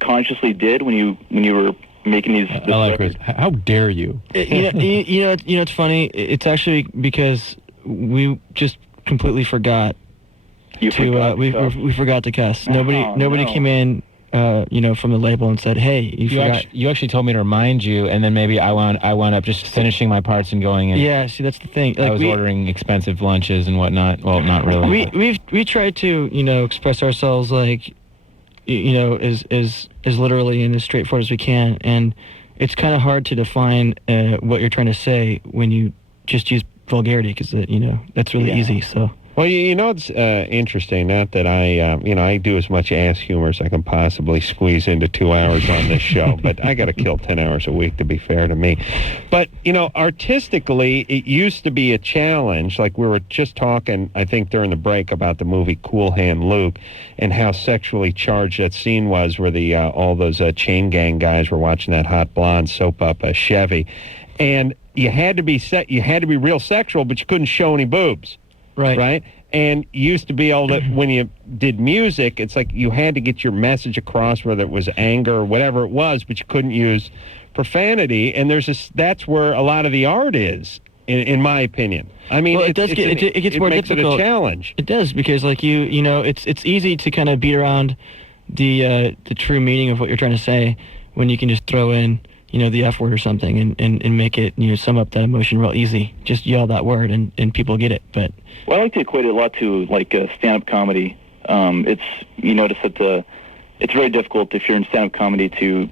consciously did when you were making these? I like Chris. How dare you? It's funny. It's actually because we just completely forgot. We forgot to cuss. Nobody came in from the label and said, "Hey, you forgot." You actually told me to remind you, and then maybe I wound up just finishing my parts and going in. Yeah, see, that's the thing. I was ordering expensive lunches and whatnot. Well, not really. We tried to express ourselves like as literally and as straightforward as we can, and it's kind of hard to define what you're trying to say when you just use vulgarity, because that's really easy. So. Well, it's interesting. Not that I do as much ass humor as I can possibly squeeze into 2 hours on this show, but I got to kill 10 hours a week to be fair to me. But, artistically, it used to be a challenge. Like we were just talking, I think, during the break about the movie Cool Hand Luke and how sexually charged that scene was where the all those chain gang guys were watching that hot blonde soap up a Chevy. And you had to be real sexual, but you couldn't show any boobs. Right? And used to be able to, when you did music, it's like you had to get your message across, whether it was anger or whatever it was, but you couldn't use profanity. And that's where a lot of the art is, in my opinion. I mean, it gets more makes difficult. It a challenge. It does, because it's easy to kind of beat around the true meaning of what you're trying to say when you can just throw in the F word or something and make it, sum up that emotion real easy. Just yell that word and people get it. But I like to equate it a lot to stand-up comedy. You notice that it's very difficult if you're in stand-up comedy to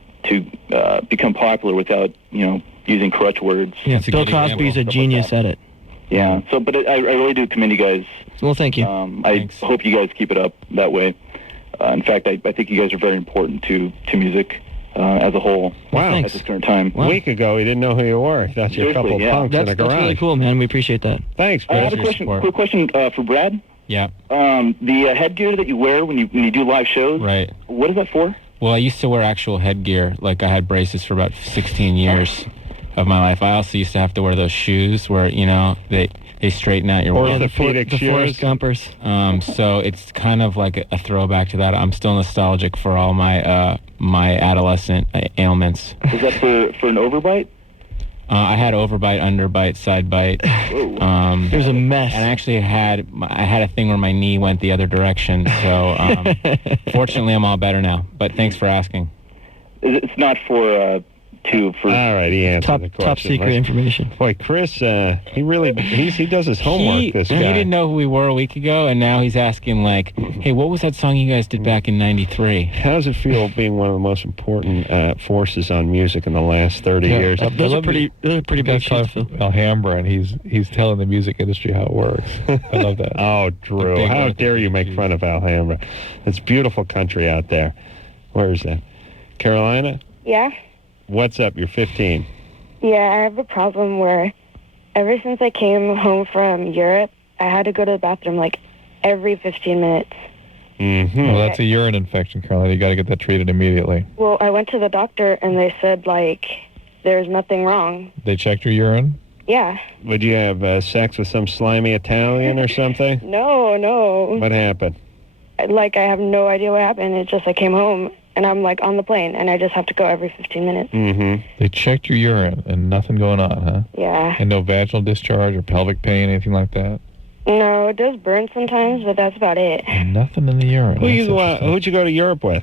become popular without using crutch words. Yeah, Bill Cosby's a genius at it. Yeah. So, but I really do commend you guys. Well, thank you. I hope you guys keep it up that way. In fact, I think you guys are very important to music. As a whole, wow. At this current time. A week ago, he didn't know who you were. He thought you were a couple of punks in a garage. That's really cool, man. We appreciate that. Thanks, I have a quick question for Brad. Yeah. The headgear that you wear when you do live shows. Right. What is that for? Well, I used to wear actual headgear. Like I had braces for about 16 years of my life. I also used to have to wear those shoes where they straighten out your orthopedic shoes. The Forrest Gumpers. So it's kind of like a throwback to that. I'm still nostalgic for all my my adolescent ailments. Is that for an overbite? I had overbite, underbite, side bite. It was a mess. And actually I had a thing where my knee went the other direction. So fortunately, I'm all better now. But thanks for asking. It's not for. All right, he answered the question. Top secret information. Boy, Chris, he does his homework, this guy. He didn't know who we were a week ago, and now he's asking, like, hey, what was that song you guys did back in 93? How does it feel being one of the most important forces on music in the last 30 years? Those are pretty big shots. Alhambra, and he's telling the music industry how it works. I love that. Oh, Drew, how dare you make fun of Alhambra? It's beautiful country out there. Where is that? Carolina? Yeah? What's up? You're 15. Yeah, I have a problem where ever since I came home from Europe, I had to go to the bathroom like every 15 minutes. Mm-hmm. Well, that's a urine infection, Carolina. You got to get that treated immediately. Well, I went to the doctor and they said like there's nothing wrong. They checked your urine? Yeah. Would you have sex with some slimy Italian or something? No. What happened? Like I have no idea what happened. It's just I came home. And I'm, like, on the plane, and I just have to go every 15 minutes. Mm-hmm. They checked your urine, and nothing going on, huh? Yeah. And no vaginal discharge or pelvic pain, anything like that? No, it does burn sometimes, but that's about it. And nothing in the urine. Who'd you go to Europe with?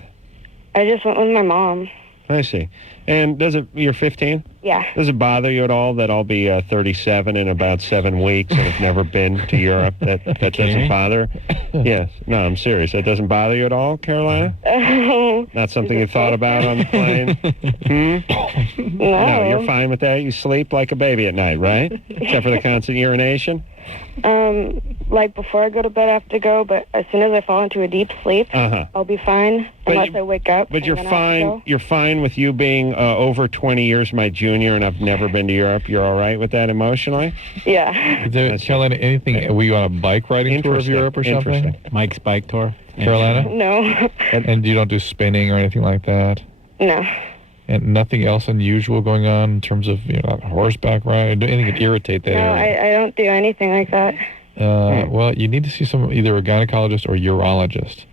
I just went with my mom. I see. And you're 15? Yeah. Does it bother you at all that I'll be 37 in about 7 weeks and have never been to Europe? That doesn't bother? Yes. No, I'm serious. That doesn't bother you at all, Carolina? Not something you thought about on the plane? No, you're fine with that? You sleep like a baby at night, right? Except for the constant urination? Like before I go to bed, I have to go, but as soon as I fall into a deep sleep, I'll be fine unless I wake up. But you're fine. You're fine with you being over 20 years my junior, and I've never been to Europe. You're all right with that emotionally? Yeah. Is there, Carolina, anything? Were you on a bike riding tour of Europe or something? Mike's bike tour. Carolina? No. And you don't do spinning or anything like that? No. And nothing else unusual going on in terms of horseback ride, anything that irritate that No, area? I don't do anything like that. Well, you need to see either a gynecologist or urologist.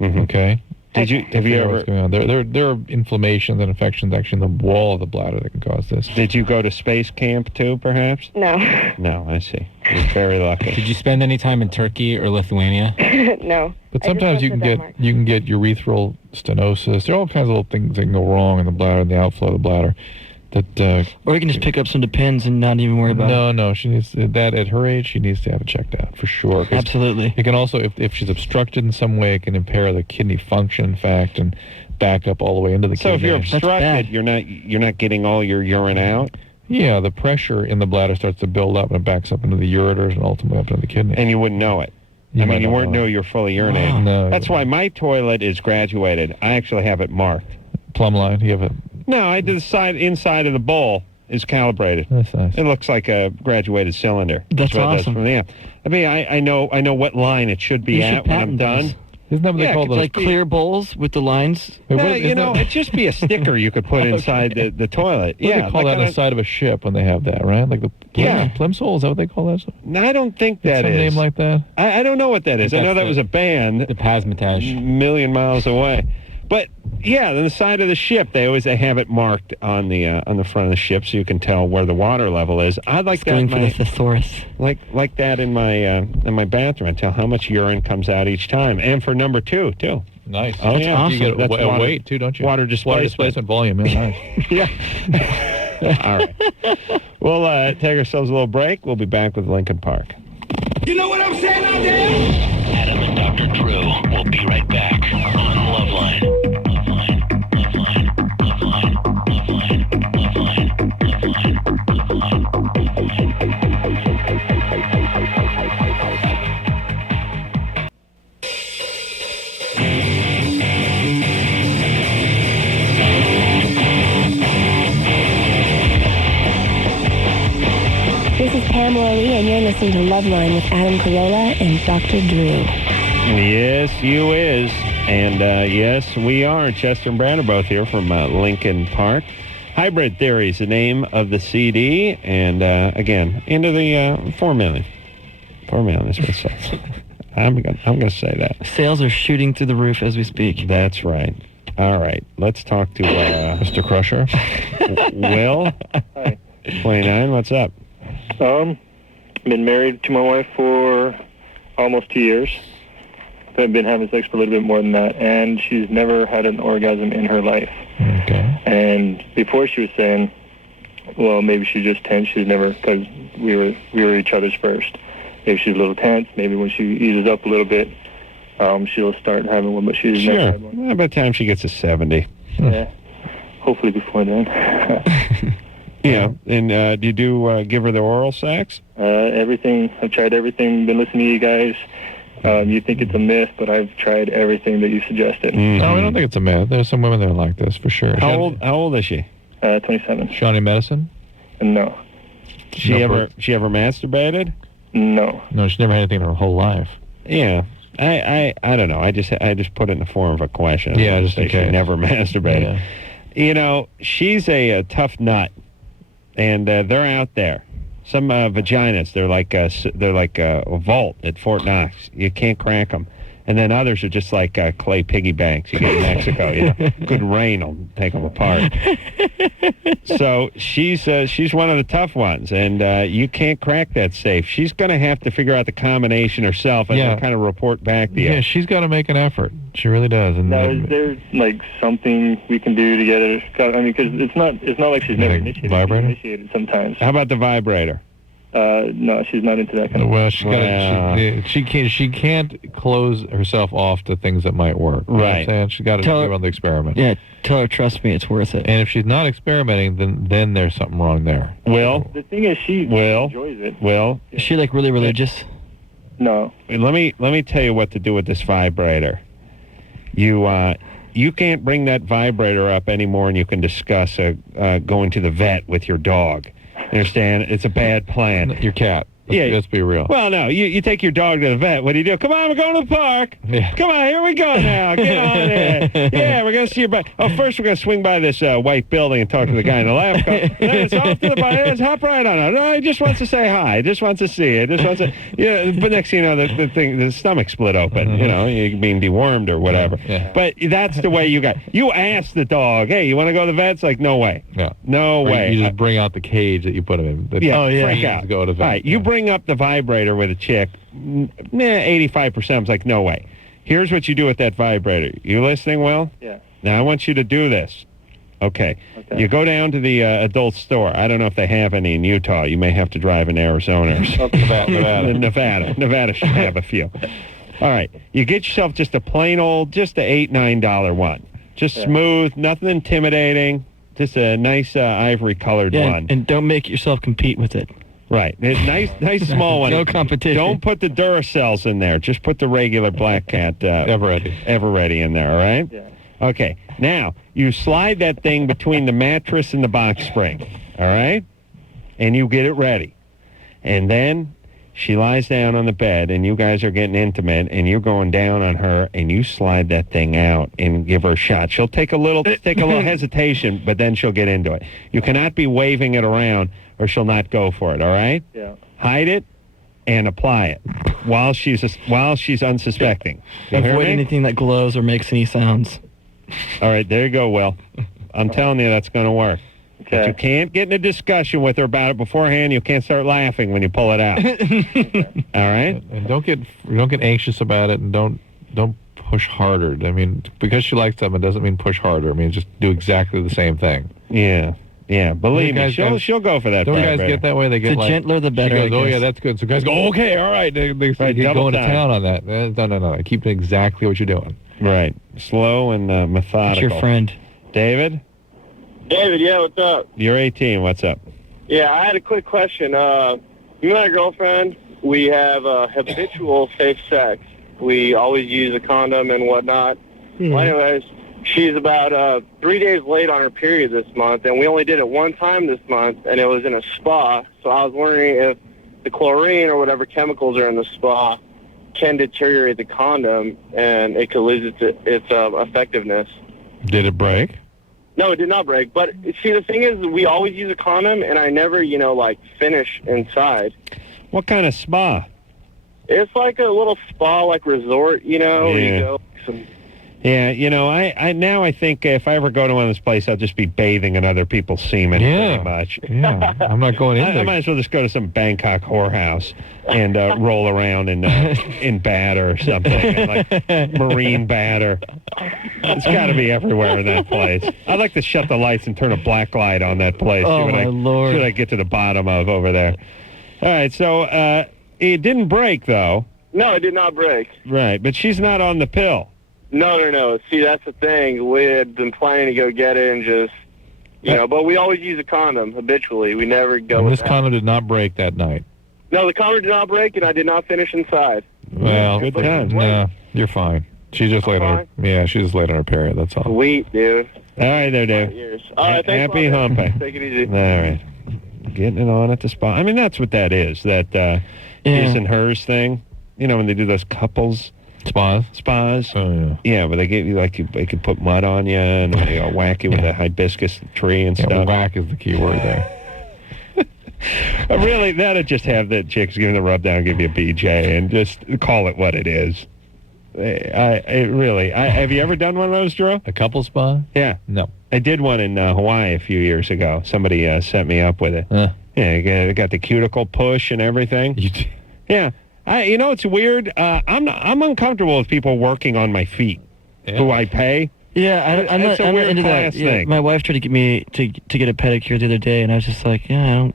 Mm-hmm. Okay. Have you ever? What's going on? There are inflammations and infections actually in the wall of the bladder that can cause this. Did you go to space camp too, perhaps? No. No, I see. You're very lucky. Did you spend any time in Turkey or Lithuania? No. But sometimes you can get urethral stenosis. There are all kinds of little things that can go wrong in the bladder, in the outflow of the bladder. Or you can just pick up some Depends and not even worry about it. No, she needs that at her age. She needs to have it checked out for sure. Absolutely. It can also, if she's obstructed in some way, it can impair the kidney function, in fact, and back up all the way into the kidney. So if you're obstructed, you're not getting all your urine out. Yeah, the pressure in the bladder starts to build up and it backs up into the ureters and ultimately up into the kidney. And you wouldn't know it. You wouldn't know you're fully urinating. Wow. No. That's why my toilet is graduated. I actually have it marked. Plumb line. You have a. No, I did the inside of the bowl is calibrated. That's nice. It looks like a graduated cylinder. That's awesome. I mean, I know what line it should be at when I'm done. Isn't that what they call those? Like clear bowls with the lines? It'd just be a sticker you could put inside the toilet. What do they call that on the side of a ship when they have that, right? Like the plimsoll, is that what they call that? No, I don't think that is. Some name like that? I don't know what that is. I know that was a band. The Pazmatage. Million miles away. But yeah, on the side of the ship, they have it marked on the front of the ship, so you can tell where the water level is. I'd like that. For the thesaurus. Like that in my bathroom. I tell how much urine comes out each time, and for number 2 too. Nice. Oh yeah, awesome. You get a weight too, don't you? Water displacement volume. Yeah, nice. Yeah. All right. We'll take ourselves a little break. We'll be back with Linkin Park. You know what I'm saying out there? Adam and Dr. Drew will be right back on LoveLine. This is Pamela Lee, and you're listening to LoveLine with Adam Carolla and Dr. Drew. Yes, you is. And yes, we are. Chester and Brad are both here from Linkin Park. Hybrid Theory is the name of the CD. And again, into the 4 million. 4 million is what it says. I'm gonna say that. Sales are shooting through the roof as we speak. That's right. All right. Let's talk to Mr. Crusher. Will. Hi. 29. What's up? Been married to my wife for almost 2 years. I've been having sex for a little bit more than that, and she's never had an orgasm in her life. Okay. And before she was saying, well, maybe she's just tense. She's never, because we were each other's first. Maybe she's a little tense. Maybe when she eases up a little bit, she'll start having one, but she's never had one. By the time she gets to 70. Yeah. Hopefully before then. Yeah, and do you give her the oral sex? Everything. I've tried everything. Been listening to you guys. You think it's a myth, but I've tried everything that you suggested. Mm-hmm. No, I don't think it's a myth. There's some women that are like this, for sure. How old is she? 27. Shawnee Medicine? No. She ever masturbated? No. No, she never had anything in her whole life. Yeah. I don't know. I just put it in the form of a question. Yeah, just in case. She never masturbated. Yeah. You know, she's a tough nut. And they're out there. Some vaginas, they're like a vault at Fort Knox. You can't crack them. And then others are just like clay piggy banks you get in Mexico. You know, good rain will take them apart. So she's one of the tough ones, and you can't crack that safe. She's going to have to figure out the combination herself and then kind of report back to you. Yeah, she's got to make an effort. She really does. And now, is there like something we can do to get her? I mean, because it's not like she's never initiated. Vibrator? She's initiated sometimes. How about the vibrator? No, she's not into that kind of. Well, she can't close herself off to things that might work. You know what I'm saying? She's got to go on the experiment. Yeah, tell her, trust me, it's worth it. And if she's not experimenting, then there's something wrong there. Will? The thing is, she enjoys it. Will? Is she like really religious? No. Let me tell you what to do with this vibrator. You can't bring that vibrator up anymore, and you can discuss going to the vet with your dog. Understand? It's a bad plan. Your cat. Let's be real. Well, no, you take your dog to the vet. What do you do? Come on, we're going to the park. Yeah. Come on, here we go now. Get on it. Yeah, we're going to see your butt. Oh, first we're going to swing by this white building and talk to the guy in the left. Then it's off to the bike. Let's hop right on it. No, he just wants to say hi. Just wants to see it. Just wants to. Yeah, but next thing you know, the stomach split open. You know, you're being dewormed or whatever. Yeah. But that's the way you ask the dog, hey, you want to go to the vet? It's like, no way. No way. You just bring out the cage that you put him in. Freak out. Go to the vet. All right, you bring up the vibrator with a chick, 85% is like, no way. Here's what you do with that vibrator. You listening, Will? Yeah. Now, I want you to do this. Okay. You go down to the adult store. I don't know if they have any in Utah. You may have to drive in Arizona or something. Nevada should have a few. All right. You get yourself just a plain old, just a $8, $9 one. Just smooth, nothing intimidating. Just a nice ivory-colored one. And don't make yourself compete with it. Right. It's nice small one. No competition. Don't put the Duracells in there. Just put the regular Black Cat Ever-Ready in there, all right? Yeah. Okay. Now, you slide that thing between the mattress and the box spring, all right? And you get it ready. And then she lies down on the bed, and you guys are getting intimate, and you're going down on her, and you slide that thing out and give her a shot. She'll take a little hesitation, but then she'll get into it. You cannot be waving it around, or she'll not go for it, all right? Yeah. Hide it and apply it while she's unsuspecting. You hear Avoid me? anything that glows or makes any sounds. All right, there you go, Will. I'm telling you that's going to work. Okay. But you can't get in a discussion with her about it beforehand. You can't start laughing when you pull it out. All right? And don't get anxious about it, and don't push harder. I mean, because she likes them, it doesn't mean push harder. I mean, just do exactly the same thing. Yeah. Yeah, believe me, she'll go for that. Don't you guys get that way? They get The gentler, the better. She goes, oh yeah, that's good. So guys go, okay, all right. They get going to town on that. No. Keep exactly what you're doing. Right. Slow and methodical. It's your friend. David? David, yeah, what's up? You're 18. What's up? Yeah, I had a quick question. Me and my girlfriend, we have habitual safe sex. We always use a condom and whatnot. Well, anyways, she's about 3 days late on her period this month, and we only did it one time this month, and it was in a spa. So I was wondering if the chlorine or whatever chemicals are in the spa can deteriorate the condom, and it could lose its effectiveness. Did it break? No, it did not break. But see, the thing is, we always use a condom, and I never, finish inside. What kind of spa? It's like a little spa, like resort, where you go. Yeah, I think if I ever go to one of those places, I'll just be bathing in other people's semen pretty much. Yeah, I'm not going in there. I might as well just go to some Bangkok whorehouse and roll around in batter or something, and, like marine batter. It's got to be everywhere in that place. I'd like to shut the lights and turn a black light on that place. Oh, my Lord. See what I get to the bottom of over there. All right, so it didn't break, though. No, it did not break. Right, but she's not on the pill. No. See, that's the thing. We had been planning to go get it and just, but we always use a condom habitually. We never go And with this condom did not break that night. No, the condom did not break, and I did not finish inside. Well, good time. No, you're fine. She just laid on her. She just laid on her period. That's all. Sweet, dude. All right, there, Dave. All right, thanks Happy a lot, man. humping. Take it easy. All right. Getting it on at the spa. I mean, that's what that is. That his and hers thing. When they do those couples. Spas. Oh, yeah. Yeah, but they give you, they could put mud on you and they whack you with a hibiscus tree and stuff. Whack is the key word there. Really, that'd just have the chicks give you the rub down, give you a BJ, and just call it what it is. Have you ever done one of those, Drew? A couple spa? Yeah. No. I did one in Hawaii a few years ago. Somebody set me up with it. Yeah, got the cuticle push and everything. Yeah. It's weird. I'm uncomfortable with people working on my feet who I pay. Yeah, I'm not into that. Thing. My wife tried to get me to get a pedicure the other day, and I was just like, I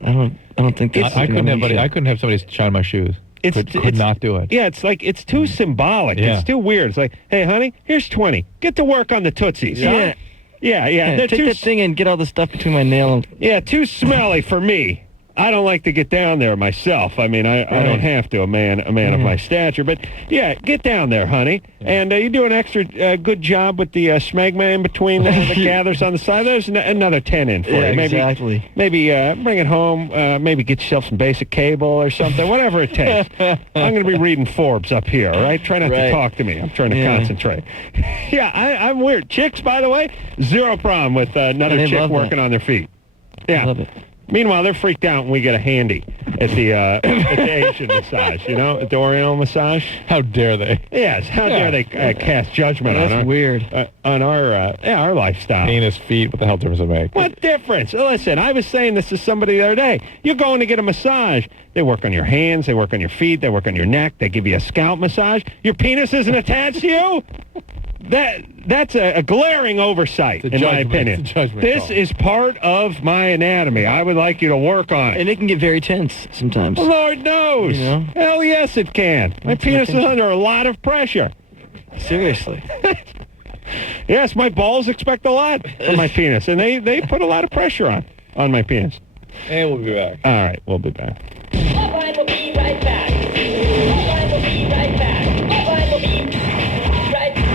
don't think this. I couldn't have somebody shine my shoes. Could not do it. Yeah, it's too symbolic. Yeah. It's too weird. It's like, hey, honey, here's 20. Get to work on the tootsies. Yeah. Yeah. Take that thing and get all the stuff between my nail. Yeah, too smelly for me. I don't like to get down there myself. I mean, I don't have to, a man of my stature. But, yeah, get down there, honey. And you do an extra good job with the smegma in between the gathers on the side. There's another 10 in for you. Maybe, exactly. Maybe bring it home. Maybe get yourself some basic cable or something, whatever it takes. I'm going to be reading Forbes up here, all right? Try not to talk to me. I'm trying to concentrate. Yeah, I'm weird. Chicks, by the way, zero problem with another chick working on their feet. Yeah. I love it. Meanwhile, they're freaked out when we get a handy at the Asian massage, at the Oriental massage. How dare they? Yes, how dare they cast judgment on That's weird. On our lifestyle. Penis, feet, what the hell difference does it make? What difference? Listen, I was saying this to somebody the other day. You're going to get a massage. They work on your hands, they work on your feet, they work on your neck, they give you a scalp massage. Your penis isn't attached to you? That's a glaring oversight, in my opinion. This is part of my anatomy. I would like you to work on it. And it can get very tense sometimes. Lord knows. Hell yes, it can. My penis is under a lot of pressure. Seriously. Yes, my balls expect a lot from my penis, and they put a lot of pressure on my penis. And we'll be back. All right, we'll be back. LoveLine will be right back. LoveLine will be right back. LoveLine will be right back.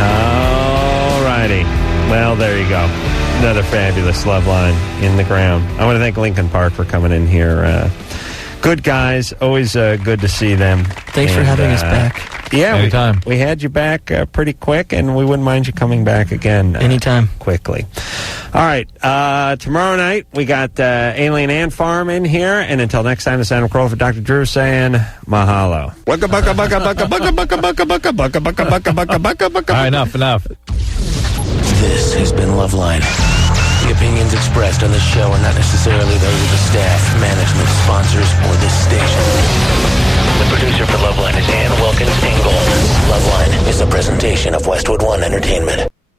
All righty. Well, there you go. Another fabulous LoveLine in the ground. I want to thank Linkin Park for coming in here. Good guys. Always good to see them. Thanks for having us back. Yeah, anytime. We had you back pretty quick, and we wouldn't mind you coming back again. Anytime. Quickly. All right. Tomorrow night, we got Alien Ant Farm in here, and until next time, this is Adam Carolla for Dr. Drew saying mahalo. All right, enough. This has been LoveLine. The opinions expressed on this show are not necessarily those of the staff, management, sponsors, or this station. The producer for LoveLine is Ann Wilkins Ingold. LoveLine is a presentation of Westwood One Entertainment.